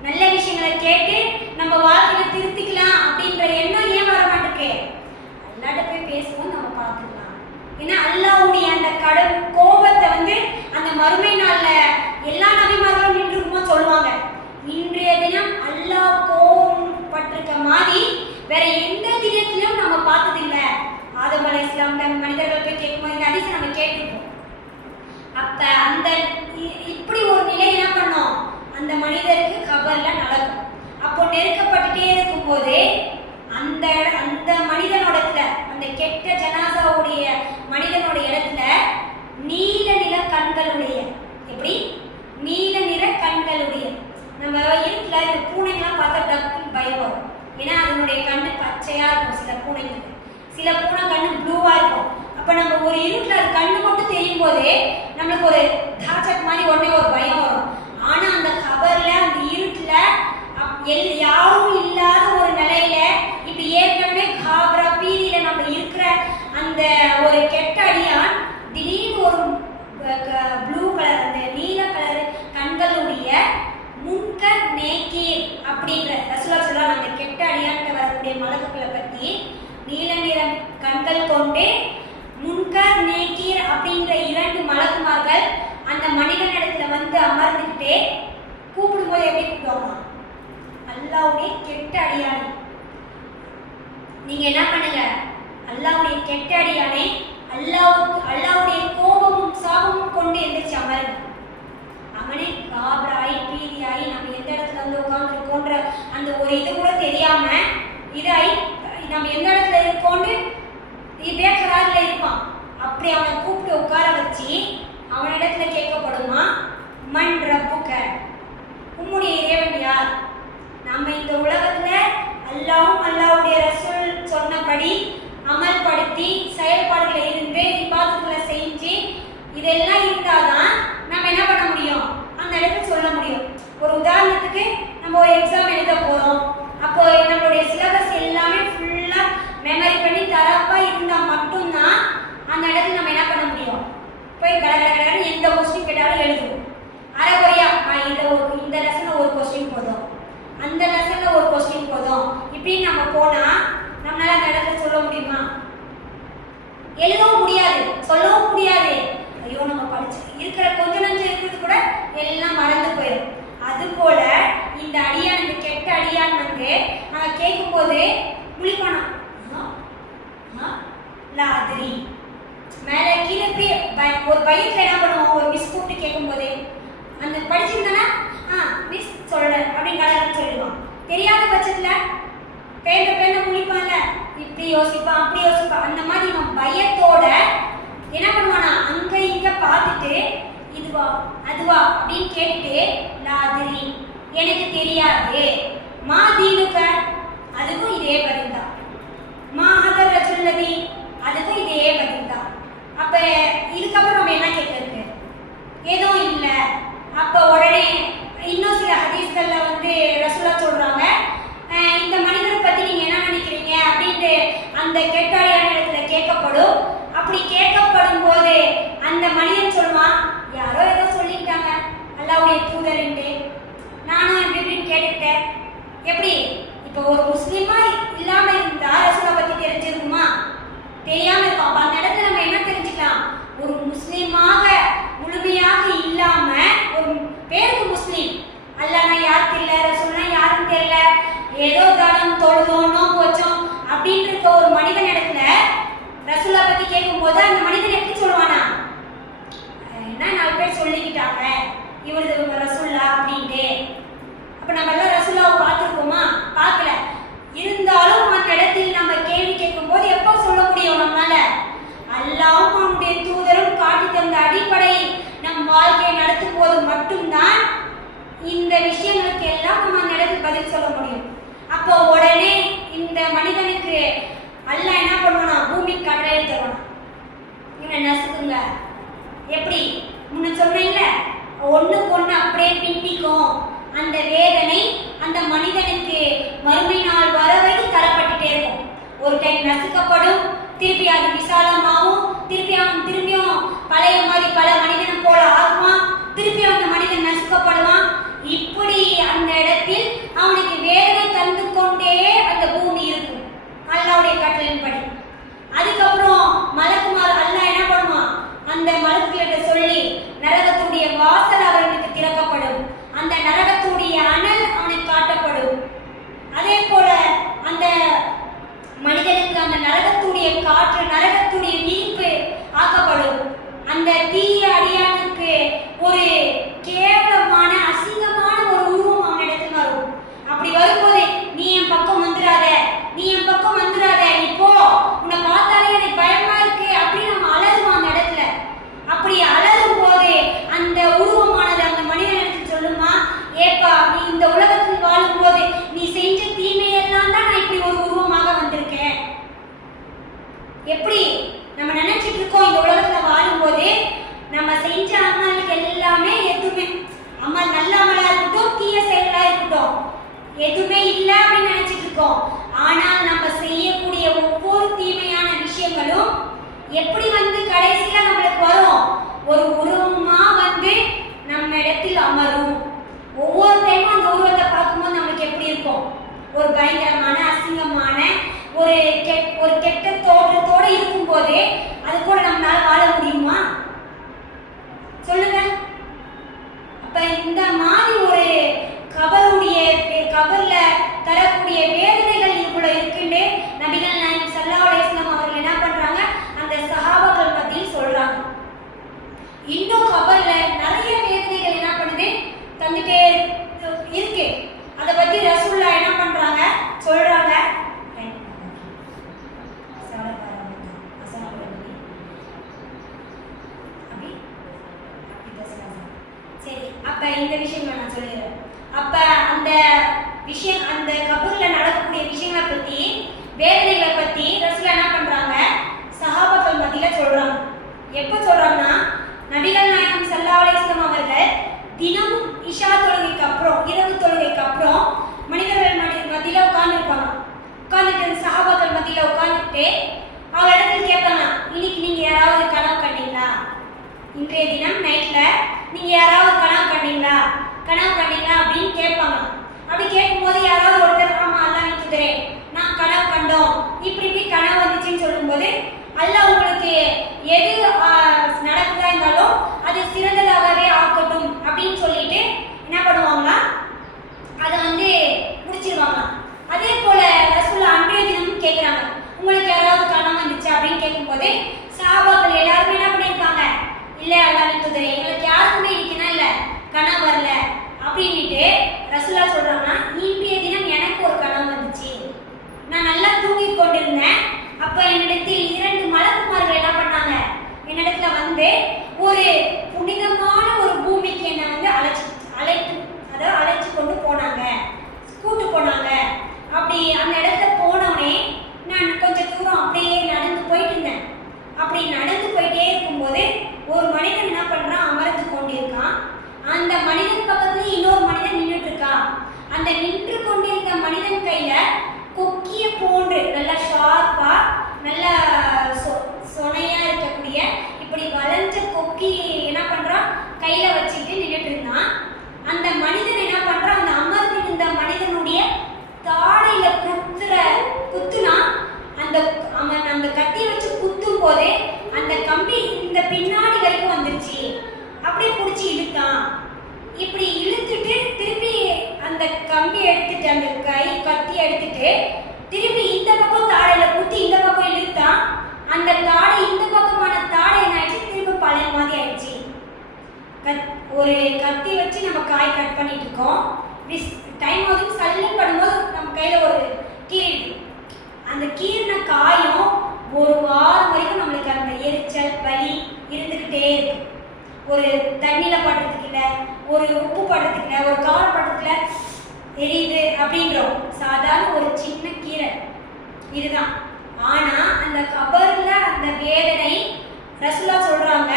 நல்ல விஷயங்களை கேட்டு நம்ம வாழ்க்கையில திருத்திக்கலாம் அப்படின்ற எண்ணம் ஏன் வர மாட்டேங்குது? அல்லாஹ்ட்ட போய் பேசுவோம், நம்ம பார்த்துக்கலாம். ஏன்னா அல்லாஹ்வுடைய அந்த கடும் கோபத்தை அந்த மறுமை நாள்ல எல்லா நபிமார்களும் நின்றுக்குமோ சொல்லுவாங்க. இன்றைய தினம் அல்லாஹ் கோபம் பட்டிருக்க மாதிரி வேற எந்த தினத்திலும் நம்ம பார்த்ததில்லை. ஆதம் அலைஹிஸ்ஸலாம் மனிதர்கள் போய் கேட்கும்போது இந்த ஹதீஸை நம்ம கேட்டிருப்போம். அப்ப அந்த இப்படி ஒரு நிலை என்ன பண்ணோம்? அந்த மனிதருக்கு கபர்ல நடக்கும். அப்போ நெருக்கப்பட்டுட்டே இருக்கும்போது அந்த அந்த மனிதனோட அந்த கெட்ட ஜனாசாவுடைய மனிதனோட இடத்துல நீல நிற கண்களுடைய, எப்படி நீல நிற கண்களுடைய, நம்ம இருட்டுல இந்த பூனைகள்லாம் பார்த்தா டக்குன்னு பயம் வரும். ஏன்னா அதனுடைய கண்ணு பச்சையா இருக்கும். சில பூனைங்களுக்கு, சில பூனை கண்ணு ப்ளூவா இருக்கும். அப்ப நம்ம ஒரு இருட்டுல அது கண்ணு மட்டும் தெரியும் போதே நம்மளுக்கு ஒரு தாச்சக் மாதிரி உடனே ஒரு பயம் வரும். ஆனா அந்த கபர்ல அந்த இருட்டுல யாரும் இல்லாத ஒரு நிலையில இப்படி ஏற்கனவே காபரா பீதியில நம்ம இருக்கிற அந்த ஒரு கெட்ட அடியான் திடீர்னு ஒரு ப்ளூ கலர், அந்த நீல கலர் கண்களுடைய முன்கர் நேக்கீர் அப்படின்ற ரசூலுல்லாஹ் சொல்றாங்க. அந்த கெட்ட அடியான்ட்டு வரக்கூடிய மலக்குகளை பத்தி நீல நிற கண்கள் கொண்டு முன்கர் நேக்கீர் அப்படின்ற 2 மலக்குமார்கள் அந்த மனிதனிடத்துல அமர்ந்துக்கிட்டே கூப்பிடும்போது எப்படி கூப்பிடுவாங்க? அல்லாஹ்வுடைய கெட்ட அடியானே, நீங்க என்ன பண்ணுங்க? அல்லாஹ்வுடைய கெட்ட அடியானே, அல்லாஹ்வுடைய கோபமும் சாபமும் கொண்டு எந்திரிச்சு அமருங்க. அவனே காபராய் பீதியாயி நம்ம எந்த இடத்துல உட்கார்ந்துருக்கோன்ற அந்த ஒரு இது கூட தெரியாம இதாய் நம்ம எந்த இடத்துல இருக்கோன்னு பேக்கரால இருப்பான். அப்படி அவனை கூப்பிட்டு உட்கார வச்சு அவனிடத்துல கேட்கப்படுமா, மன் ரப்புக்க, உம்முடைய இறைவன் யார்? நம்ம இந்த உலகத்துல அல்லாஹ்வும் அல்லாஹ்வுடைய ரசூல் சொன்னபடி அமல்படுத்தி செயல்பாடுகளை இருந்து இபாதத்துகளை செஞ்சு இதெல்லாம் இருந்தாதான் நம்ம என்ன பண்ண முடியும்? அந்த இடத்துல சொல்ல முடியும். ஒரு உதாரணத்துக்கு நம்ம ஒரு எக்ஸாம் எழுத போறோம். அப்போ நம்மளுடைய சிலபஸ் எல்லாமே ஃபுல்லா மெமரி பண்ணி தரப்பா இருந்தா மட்டும்தான் அந்த இடத்துல நம்ம என்ன பண்ண முடியும்? போய் கடகடன்னு எந்த கொஸ்டின் கேட்டாலும் எழுதுவோம். அரைக்குறையா இந்த லெசன்ல ஒரு கொஸ்டின் போதும், அந்த லெசன்ல ஒரு கொஸ்டின் போதும், இப்படின்னு நம்ம போனா நம்மளால அந்த இடத்துல சொல்ல முடியுமா? எழுதவும் முடியாது, சொல்லவும் முடியாது. ஐயோ நம்ம படிச்சு இருக்கிற கொஞ்ச நஞ்சம் இருக்கிறது கூட எல்லாம் மறந்து போயிடும். அது போல இந்த அடியான், இந்த கெட்ட அடியான் நாங்க கேட்கும் போது முழிப்பானா லாதிரி மேல கீழே ஒரு பயத்துல என்ன பண்ணுவோம்? ஒரு மிஸ் கூப்பிட்டு கேட்கும் போது அந்த படிச்சிருந்தானா மிஸ் சொல்றேன் அப்படின்னு கடற்கரை சொல்லிடுவான். தெரியாத பட்சத்துல பேந்த முழிப்பான்ல, இப்படி யோசிப்பான் அப்படி யோசிப்பான். அந்த மாதிரி நம்ம பயத்தோட என்ன பண்ணுவானா அங்க இங்க பார்த்துட்டு இதுவா அதுவா அப்படின்னு கேட்டுட்டு லாதிரி எனக்கு தெரியாது, மா தீனுக்க அதுக்கும் இதே பதில் தான், மா ஹதர் ரஜுல்லதி அதுக்கும் இதே பதில் தான். அப்ப இதுக்கப்புறம் நம்ம என்ன கேட்கறது? எதுவும் இல்லை. அப்ப உடனே இன்னும் சில ஹதீஸ்கள்ல ரசூலுல்லாஹ் சொல்றாங்க, இந்த மனிதரை பத்தி நீங்க என்ன நினைக்கிறீங்க அப்படின்ட்டு அந்த கெட்டாடியான இடத்துல கேட்கப்படும். அப்படி கேட்கப்படும் போது அந்த மனிதன் சொல்லுவான், யாரோ ஏதோ சொல்லிட்டாங்க அல்லாஹ்வுடைய தூதர்ன்ட்டு, நானும் இப்படி இப்படின்னு கேட்டுக்கிட்டேன், எப்படி இப்போ ஒரு முஸ்லீமா இல்லாம இருந்தா ரசூலை பத்தி தெரிஞ்சிருக்குமா? தெரியாம இருக்கும். அப்ப அந்த இடத்துல நம்ம என்ன தெரிஞ்சுக்கலாம்? ஒரு முஸ்லீமாக முழுமையாக இல்லாம ஒரு பேருக்கு முஸ்லீம், அல்லாஹ்னா யார் தெரியல, ரசூல்னா யாருன்னு தெரியல, ஏதோ தானம் தொழுதோம் நோம்பு வச்சோம் அப்படின்னு இருக்க ஒரு மனிதன் இடத்துல ரசூலை பத்தி கேட்கும்போது அந்த மனிதன் எப்படி சொல்லுவானா? என்ன 4 பேர் சொல்லிக்கிட்டாங்க இவரது ரசூல்லா அப்படின்ட்டு. அப்ப நம்ம எல்லாம் ரசூல்லாவை பார்த்துருக்கோமா? பார்க்கல. இருந்தாலும் அந்த இடத்தில் நம்ம கேள்வி கேட்கும் போது எப்போ சொல்ல முடியும் நம்மளால? அல்லாஹ்வும் அவனுடைய தூதரும் காட்டி தந்த அடிப்படையில் நம் வாழ்க்கையை நடத்தும் போது மட்டும்தான் இந்த விஷயங்களுக்கு எல்லாம் நம்ம அந்த இடத்துல பதில் சொல்ல முடியும். அப்போ உடனே இந்த மனிதனுக்கு அல்லாஹ் என்ன பண்ணுவானா? பூமி கட்டளை தருவானா, இவனை நசுக்குங்க. எப்படி முன்ன சொன்னேன்ல, ஒண்ணுக்கு ஒண்ணு அப்படியே பின்னிக்கும். அந்த வேதனை அந்த மனிதனுக்கு மறுமை நாள் வர வரைக்கும் தரப்பட்டுட்டே இருக்கும். ஒரு டைம் நசுக்கப்படும், திருப்பி அது விசாலமாகும், திருப்பியும் பழைய மாதிரி பல மனிதனை போல ஆகுவான், திருப்பி அந்த மனிதன் நசுக்கப்படுவான். இப்படி அந்த இடத்தில் அவனுக்கு வேதனை தந்து கொண்டே அந்த பூமி இருக்கும் அல்லாஹ்வுடைய கட்டளையின்படி. அதுக்கப்புறம் மலக்குமார் அல்லாஹ் என்ன பண்ணுவான்? அந்த மலக்குகிட்ட சொல்லி நரகத்துடைய வாசல் அவனுக்கு திறக்கப்படும், அந்த நரகத்துடைய அனல் அவனுக்கு காட்டப்படும். அதே போல அந்த மனிதனுக்கு அந்த நரகத்துடைய காற்று, நரகத்துடைய நீர்ப்பு ஆக்கப்படும். அந்த தீய அடியானுக்கு ஒரு கேவலமான அசிங்கமான ஒரு உருவம் அவனிடத்தில் வரும். அப்படி வரும்போது நீ என் பக்கம் வந்துடாத, நீ என் பக்கம் வந்துடாத, நீ போ, உன்னை பார்த்தாலே எனக்கு பயமா இருக்கு அப்படின்னு நம்ம அலறுவோம் அந்த இடத்துல. அப்படி அலறும் போது அந்த உருவமானது அந்த மனிதனுக்கு சொல்லுமா, ஏப்பா நீ இந்த உலகத்தில் வாழும் போது நீ செஞ்ச தீமையெல்லாம் தான் நான் இப்படி ஒரு உருவமாக வந்திருக்கேன். எப்படி நம்ம நினைச்சிட்டு இருக்கோம் இந்த உலகத்துல வாழும் போது நம்ம செஞ்ச அமலுக்கு எல்லாமே எதுவுமே அமல், நல்ல அமலா இருக்கட்டும் தீய செயலா இருக்கட்டும், எதுவுமே இல்லை அப்படின்னு நினைச்சிட்டு இருக்கோம். ஆனால் நம்ம செய்யக்கூடிய ஒவ்வொரு தீமையான விஷயங்களும் எப்படி வந்து கடைசியில நம்மளுக்கு வரும்? ஒரு உருவமா வந்து நம்ம இடத்தில் அமரும். ஒவ்வொரு டைமும் அந்த உருவத்தை பார்க்கும்போது நம்மளுக்கு எப்படி இருக்கும்? ஒரு பயங்கரமான அசிங்கமான ஒரு கெட்ட தோற்றத்தோட இருக்கும் போது அது கூட நம்மளால வாழ முடியுமா? சொல்லுங்க. அப்ப இந்த மாதிரி ஒரு கபர்ல தரக்கூடிய வேதனைகள் இதுக்குள்ள இருக்குன்னு நபிகள் நாயகம் ஸல்லல்லாஹு அலைஹி வஸல்லம் அவர்கள் என்ன பண்றாங்க? அந்த சஹாபாக்கள் மத்தியில் சொல்றாங்க. இன்னும் கபர்ல நிறைய வேதனைகள் என்ன பண்ணுது? தந்துட்டே இருக்கு. அதை பத்தி ரசூலுல்லா என்ன பண்றாங்க? சொல்றாங்க. சரி, அப்ப இந்த விஷயங்களை நான் சொல்லிடுறேன். அப்ப அந்த விஷயம், அந்த கபூர்ல நடக்கக்கூடிய விஷயங்களை பத்தி, வேதனைகளை பத்தி ரசூலுல்லா என்ன பண்றாங்க? சஹாபாக்கள் மத்தியில சொல்றாங்க. எப்ப சொல்றாங்கன்னா, நபிகள் நாயகம் ஸல்லல்லாஹு அலைஹி வஸல்லம் அவர்கள் தினமும் இஷா தொழுகைக்கு அப்புறம், இரவு தொழுகைக்கு அப்புறம் மனிதர்கள் மத்தியில உட்கார்ந்துருப்பாங்க. உட்கார்ந்துட்டு சஹாபாக்கள் மத்தியில உட்கார்ந்துட்டு அவரிடத்தில் கேட்பாங்க, இன்னைக்கு நீங்க யாராவது கனவு கண்டீங்களா? இன்றைய தினம் நைட்ல நீங்க யாராவது கனவு கண்டீங்களா அப்படின்னு கேட்பாங்க. அப்படி கேட்கும்போது யாராவது ஒருத்தர் ஆமா அல்லாஹ்வின் தூதரே நான் கனவு கண்டோம், இப்படி கனவு வந்துச்சுன்னு சொல்லும்போது அல்லாஹ் உங்களுக்கு எது நடக்குதா இருந்தாலும் அது சிறந்ததாகவே ஆக்கட்டும் அப்படின்னு சொல்லிட்டு என்ன பண்ணுவாங்களா? அதை வந்து முடிச்சிருவாங்க. அதே போல ரசூலுல்லா அன்றைய தினமும் கேட்குறாங்க, உங்களுக்கு யாராவது கனவு வந்துச்சு அப்படின்னு கேட்கும்போது சஹாபாக்கள் எல்லாருமே என்ன பண்ணியிருக்காங்க? இல்லை அல்லாஹ்வின் தூதரே எங்களுக்கு யாருக்குமே இன்னைக்குன்னா இல்லை கனவு வரல அப்படின்ட்டு ரசூலுல்லா சொல்றாங்கன்னா, இன்றைய தினம் எனக்கு ஒரு கனவு வந்துச்சு. நான் நல்லா தூங்கி கொண்டிருந்தேன். அப்ப என்னிடத்தில் 2 மலக்குமார்கள் என்ன பண்ணாங்க? என்னிடத்துல வந்து ஒரு புனிதமான ஒரு பூமிக்கு என்னை வந்து அழைச்சு கொண்டு போனாங்க, கூட்டு போனாங்க. அப்படி அந்த இடத்துல போனோடனே நான் கொஞ்சம் தூரம் அப்படியே நடந்து போயிட்டு இருந்தேன். அப்படி நடந்து போயிட்டே இருக்கும்போது ஒரு மனிதன் என்ன பண்றான்? அமர்ந்து கொண்டிருக்கான். அந்த மனிதன் பக்கத்துல இன்னொரு மனிதன் நின்றுட்டு இருக்கான். அந்த நின்று கொண்டிருந்த மனிதன் கையில கொக்கிய போன்று நல்லா ஷார்ப்பா நல்லா சொனையா இருக்கக்கூடிய இப்படி வளைஞ்ச கொக்கி என்ன பண்றான்? கையில வச்சுட்டு நின்றுட்டு இருந்தான். அந்த மனிதன் என்ன பண்றான்? அந்த அமர்ந்திருந்த மனிதனுடைய அந்த தாடை இந்த பக்கமான தாடை என்ன ஆயிடுச்சு, திரும்ப பழைய மாதிரி ஆயிடுச்சு. ஒரு கத்தி வச்சு நம்ம காய் கட் பண்ணிட்டு இருக்கோம். டைம் ஆகுது, சல்லு பண்ணும்போது நம்ம கையில ஒரு கீறிடுது. அந்த கீறின காயும் ஒரு வாரம் வரைக்கும் நம்மளுக்கு அந்த எரிச்சல் வலி இருந்துக்கிட்டே இருக்கு. ஒரு தண்ணியில படுறதுக்கு இல்லை, ஒரு உப்பு படுறதுக்கு இல்லை, ஒரு காரம் படுறதுக்கு இல்லை, எரியுது அப்படின்றோம். சாதாரண ஒரு சின்ன கீரை இதுதான். ஆனா அந்த கபர்ல அந்த வேதனை ரசூலா சொல்றாங்க,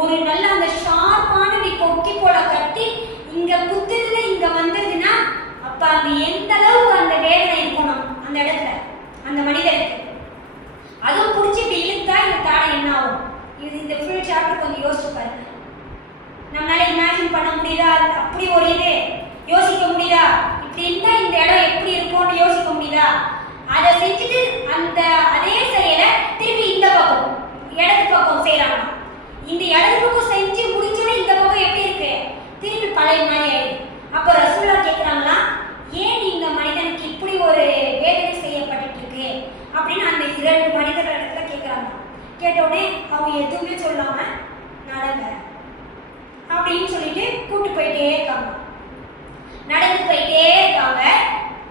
ஒரு நல்ல அந்த ஷார்ப்பான நீ கொக்கி போல கட்டி இங்க குத்துதுல இங்க வந்ததுன்னா அப்ப அந்த எந்த அளவுக்கு அந்த வேதனை இருக்கணும் அந்த இடத்துல அந்த மனிதனுக்கு. அதுவும் பிடிச்சிட்டு இழுத்தா இந்த தாடை என்ன ஆகும்? இது இந்த ஃபுல் சாப்டர் கொஞ்சம் யோசிச்சு பாருங்க. நம்மளால இமேஜின் பண்ண முடியுதா? அப்படி ஒரு இது யோசிக்க முடியுதா? இப்படி இருந்தா இந்த இடம் எப்படி இருக்கும்னு யோசிக்க முடியுதா? அதை செஞ்சுட்டு அந்த அதே செயலை திருப்பி இந்த பக்கம் இடது பக்கம் செய்யறாங்க. இந்த இடது பக்கம் செஞ்சு முடிச்சோட இந்த பக்கம் எப்படி இருக்கு? திருப்பி பழைய மாதிரி ஆயிடுது. அப்ப ரசூலா கேட்கிறாங்களா, ஏன் இந்த மனிதனுக்கு இப்படி ஒரு வேதனை செய்யப்பட்டு இருக்கு அப்படின்னு அந்த 2 மனிதர்கள் இடத்துல கேட்கிறாங்க. கேட்டோடனே அவங்க எதுவுமே சொல்லாம நடங்க அப்படின்னு சொல்லிட்டு கூட்டு போயிட்டே இருக்காங்க. நடந்து போயிட்டே இருக்காங்க.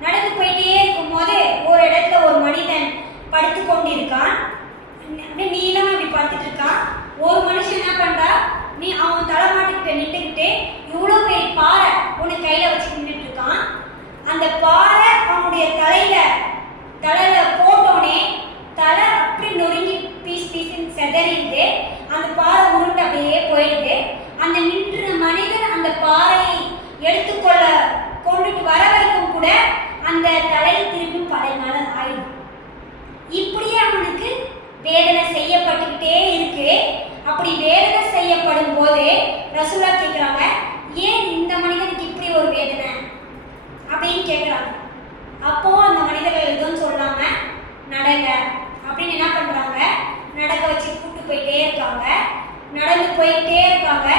நடந்து போயிட்டே இருக்கும் போது ஒரு இடத்துல ஒரு மனிதன் படுத்து கொண்டிருக்கான். நீளமா இப்படி படுத்துட்டு இருக்கான். ஒரு மனுஷன் என்ன பண்றா, நீ அவன் தலைமாட்டிக்கிட்ட நின்றுக்கிட்டு இவ்வளவு பெரிய பாறை ஒண்ணு கையில வச்சு நின்றுட்டு இருக்கான். அந்த பாறை அவனுடைய தலையில போட்டோனே தலை அப்படி நொறுங்கி பீஸ் பீஸ் செதறிடுது. அந்த பாறை உருண்டு அப்படியே போயிடுது. அந்த நின்ற மனிதன் அந்த பாறையை எடுத்துக்கொள்ள கொண்டுட்டு வர வரைக்கும் கூட அந்த தலை திரும்பி பழைய நாள் ஆயிடும். இப்படியே அவனுக்கு வேதனை செய்யப்பட்டுக்கிட்டே இருக்கு. அப்படி வேதனை செய்யப்படும் போது ரசூலா கேட்கிறாங்க, ஏன் இந்த மனிதனுக்கு இப்படி ஒரு வேதனை அப்படின்னு கேட்கிறாங்க. அப்போ அந்த மனிதர்கள் எதுவும் சொல்லாம நடங்க அப்படின்னு என்ன பண்றாங்க, நடக்க வச்சு கூட்டு போயிட்டே இருக்காங்க. நடந்து போயிட்டே இருக்காங்க.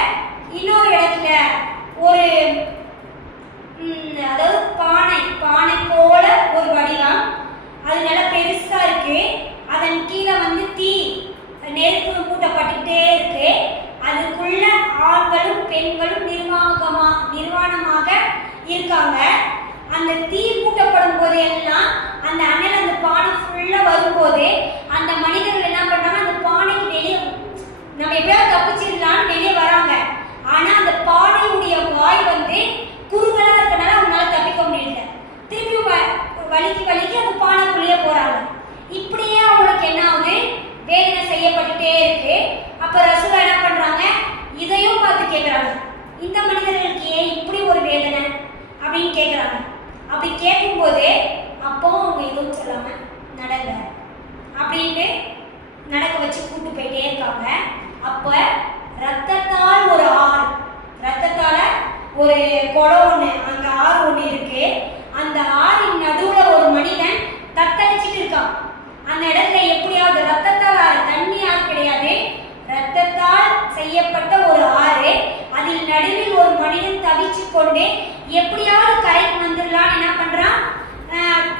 இன்னொரு இடத்துல ஒரு அதாவது பானை போல ஒரு வடிவம், அது நல்லா பெருசா இருக்கு. அதன் கீழே வந்து நெருப்பு மூட்டப்பட்டுட்டே இருக்கு. அதுக்குள்ள ஆண்களும் பெண்களும் நிர்வாணமாக இருக்காங்க. அந்த தீ மூட்டப்படும் போது எல்லாம் அந்த அனல் அந்த பானை ஃபுல்லா வரும்போது அந்த மனிதர்கள் என்ன பண்றாங்க, அந்த பானைக்கு வெளியே நம்ம எப்பயாவது தப்பிச்சிடலான்னு வெளியே வராங்க. ஆனா அந்த பானையுடைய வாய் வந்து குறுகலா இருக்கனால அவங்களால தப்பிக்க முடியல. திருப்பி வலிக்கு அந்த பானைக்குள்ளேயே போறாங்க. இப்படியே அவங்களுக்கு என்ன ஆகுது, வேதனை செய்யப்பட்டுட்டே இருக்கு. அப்ப ரசூலா என்ன பண்றாங்க, இதையும் பார்த்து கேட்கிறாங்க, இந்த மனிதர்களுக்கு ஏன் இப்படி ஒரு வேதனை அப்படின்னு கேட்கிறாங்க. அப்படி கேட்கும்போது அப்போ அவங்க எதுவும் சொல்லாம நடங்க அப்படின்னு நடக்க வச்சு கூட்டு போயிட்டே இருக்காங்க. அப்ப ரத்தத்தால் ஒரு ஆறு, ரத்தத்தால ஒரு குளம் ஒண்ணு, அங்க ஆறு ஒண்ணு இருக்கு. அந்த ஆறின் நடுவுல ஒரு மனிதன் தத்தளிச்சுட்டு இருக்கான். அந்த இடத்துல எப்படியாவது ரத்தத்தால் ஆறு, தண்ணி ஆறு கிடையாது, ரத்தத்தால் செய்யப்பட்ட ஒரு ஆறு. அதில் நடுவில் ஒரு மனிதன் தவிச்சு கொண்டு எப்படியாவது கரைக்கு வந்துடலான்னு என்ன பண்றான்,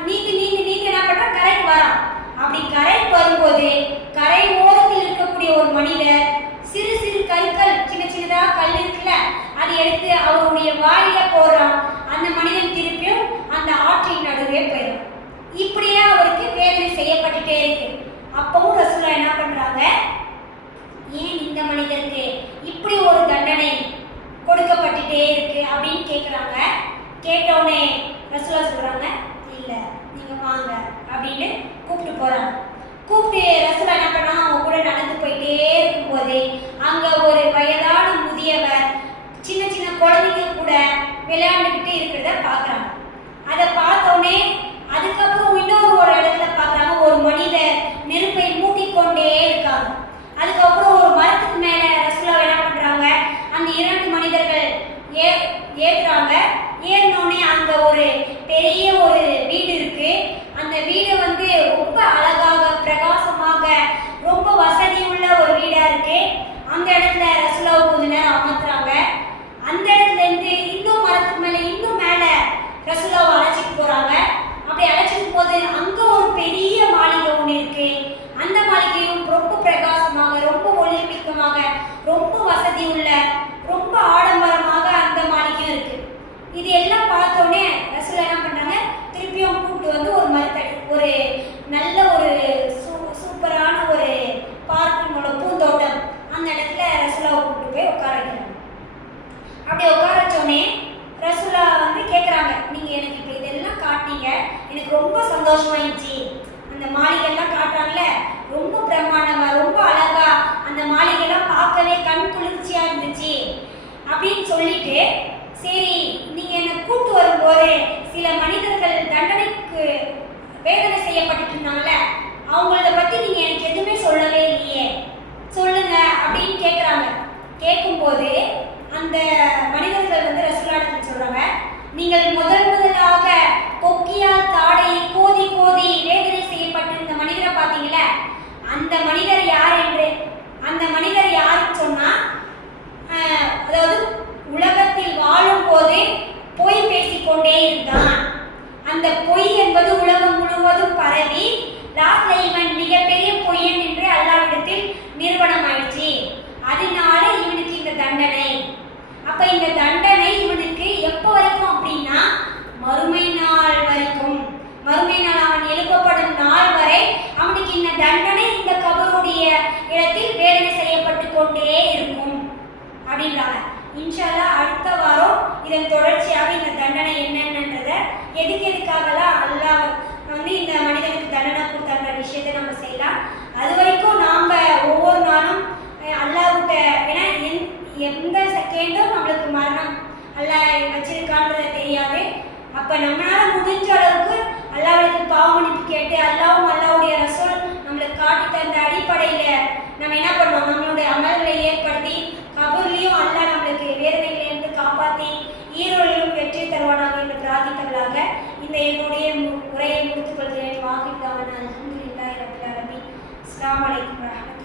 நீந்தி என்ன பண்றான், கரைக்கு வரான். அப்படி கரைக்கு வரும்போது கரை ஓரத்தில் இருக்கக்கூடிய ஒரு மனிதர் சிறு சிறு கற்கள், சின்னதா கல் இருக்குல்ல, அதை எடுத்து அவருடைய வாயில போடுறான். அந்த மனிதன் திருப்பியும் அந்த ஆற்றின் நடுவே போயிடும். இப்படியே அவருக்கு வேதனை செய்யப்பட்டுட்டே இருக்கு. அப்பவும் ரசூலா என்ன பண்றாங்க, ஏன் இந்த மனிதருக்கு இப்படி ஒரு தண்டனை கொடுக்கப்பட்டுட்டே இருக்கு அப்படின்னு கேட்கிறாங்க. கேட்டவுடனே ரசூலா சொல்றாங்க, இல்ல நீங்க வாங்க அப்படின்னு கூப்பிட்டு போறாங்க. கூப்பிட்டு ரசூலா என்ன பண்ணா, அவங்க கூட நடந்து போயிட்டே இருக்கும்போது அங்க ஒரு வயதான முதியவர் சின்ன சின்ன குழந்தைங்க கூட விளையாண்டுக்கிட்டு இருக்கிறத பாக்குறாங்க. அதை பார்த்தோடனே அதுக்கப்புறம் இன்னொரு இடத்துல பாக்குறாங்க, ஒரு மனிதர் நெருப்பை மூட்டிக்கொண்டே இருக்காங்க. அதுக்கப்புறம் ஒரு மரத்துக்கு மேல ரசூலா என்ன பண்றாங்க, அந்த 2 மனிதர்கள் ஏறுறாங்க. ஏறினோடனே அங்க ஒரு பெரிய ஒரு வீடு இருக்கு. அந்த வீடு வந்து ரொம்ப அழகாக பிரகாசமாக ரொம்ப வசதி உள்ள ஒரு வீடா இருக்கு. அந்த இடத்துல ரசூலாவை கொஞ்ச நேரம் அமர்த்துறாங்க. அந்த இடத்துல இருந்து இன்னும் மரத்துக்கு மேல இன்னும் மேல ரசூலாவை அழைச்சிட்டு போறாங்க. எனக்கு ரொம்ப சந்தோஷமாயிடுச்சு. அந்த மாளிகைலாம் காட்டுறாங்கல்ல, ரொம்ப பிரம்மாண்டமா ரொம்ப அழகா அந்த மாளிகைலாம் பார்க்கவே கண் குளிர்ச்சியா இருந்துச்சு அப்படின்னு சொல்லிட்டு, சரி நீங்க என்ன கூட்டு வரும்போது சில மனிதர்கள் தண்டனைக்கு வேதனை செய்யப்பட்டு இருந்தாங்கல்ல, அவங்கள பத்தி நீங்க எனக்கு எதுவுமே சொல்லவே இல்லையே, சொல்லுங்க அப்படின்னு கேட்குறாங்க. கேட்கும்போது அந்த மனிதர்கள் வந்து ரசூலுல்லாஹ் சொல்றாங்க, நீங்கள் முதலாக கொக்கியால் தாடையை கோதி கோதி வேதனை செய்யப்பட்டு இந்த மனிதரை பார்த்தீங்களா, அந்த மனிதர் யார் என்று, அந்த மனிதர் யாருன்னு சொன்னா, அதாவது உலகத்தில் வாழும் போது பொய் பேசிக்கொண்டே இருந்தான். அந்த பொய் என்பது உலகம் முழுவதும் பரவி லாஸ்ட்ல இவன் மிகப்பெரிய பொய்யன் என்று அல்லாஹ்விடத்தில் நிறுவனம் ஆயிடுச்சு. அதனால இவனுக்கு இந்த தண்டனை. அப்ப இந்த தண்டனை இவனுக்கு எப்போ வரைக்கும் அப்படின்னா மறுமை நாள் வரைக்கும், மறுமை நாள் அவன் எழுப்பப்படும் நாள் வரை அவனுக்கு இந்த தண்டனை இந்த கபருடைய இடத்தில் வேதனை செய்யப்பட்டு கொண்டே இருக்கும் அப்படின்றாங்க. இன்ஷா அல்லாஹ் அடுத்த வாரம் இதன் தொடர்ச்சியாக இந்த தண்டனை என்னென்னன்றத எதுக்காகலாம் அல்லாஹ் வந்து இந்த மனிதனுக்கு தண்டனை கொடுத்தான்ற விஷயத்தை நம்ம செய்யலாம். அது வரைக்கும் நாம ஒவ்வொரு நாளும் அல்லாஹ்கிட்ட, ஏன்னா எந்த செகண்டும் நம்மளுக்கு மரணம் அல்லாஹ் வச்சிருக்கான்றத தெரியாது. அப்ப நம்மளால முடிஞ்ச அளவுக்கு அல்லாஹ்விடத்தில் பாவ மன்னிப்பு கேட்டு அல்லாஹ்வும் அல்லாஹ்வுடைய ரசூல் நம்மளுக்கு காட்டி தந்த அடிப்படையில நம்ம என்ன பண்ணுவோம், நம்மளுடைய அமல்களை ஏற்படுத்தி கபூர்லையும் அல்லாஹ் நம்மளுக்கு வேதனைகளிலிருந்து காப்பாற்றி ஈரோலையும் வெற்றி தருவானாக என்று பிரார்த்தித்தவர்களாக இந்த என்னுடைய உரையை முடித்துக் கொள்கிறேன். வாகிதாவன் அல்ஹம்துலில்லாஹி ரப்பில் ஆலமீன். அஸ்ஸலாமு அலைக்கும் வரஹ்மத்துல்லாஹி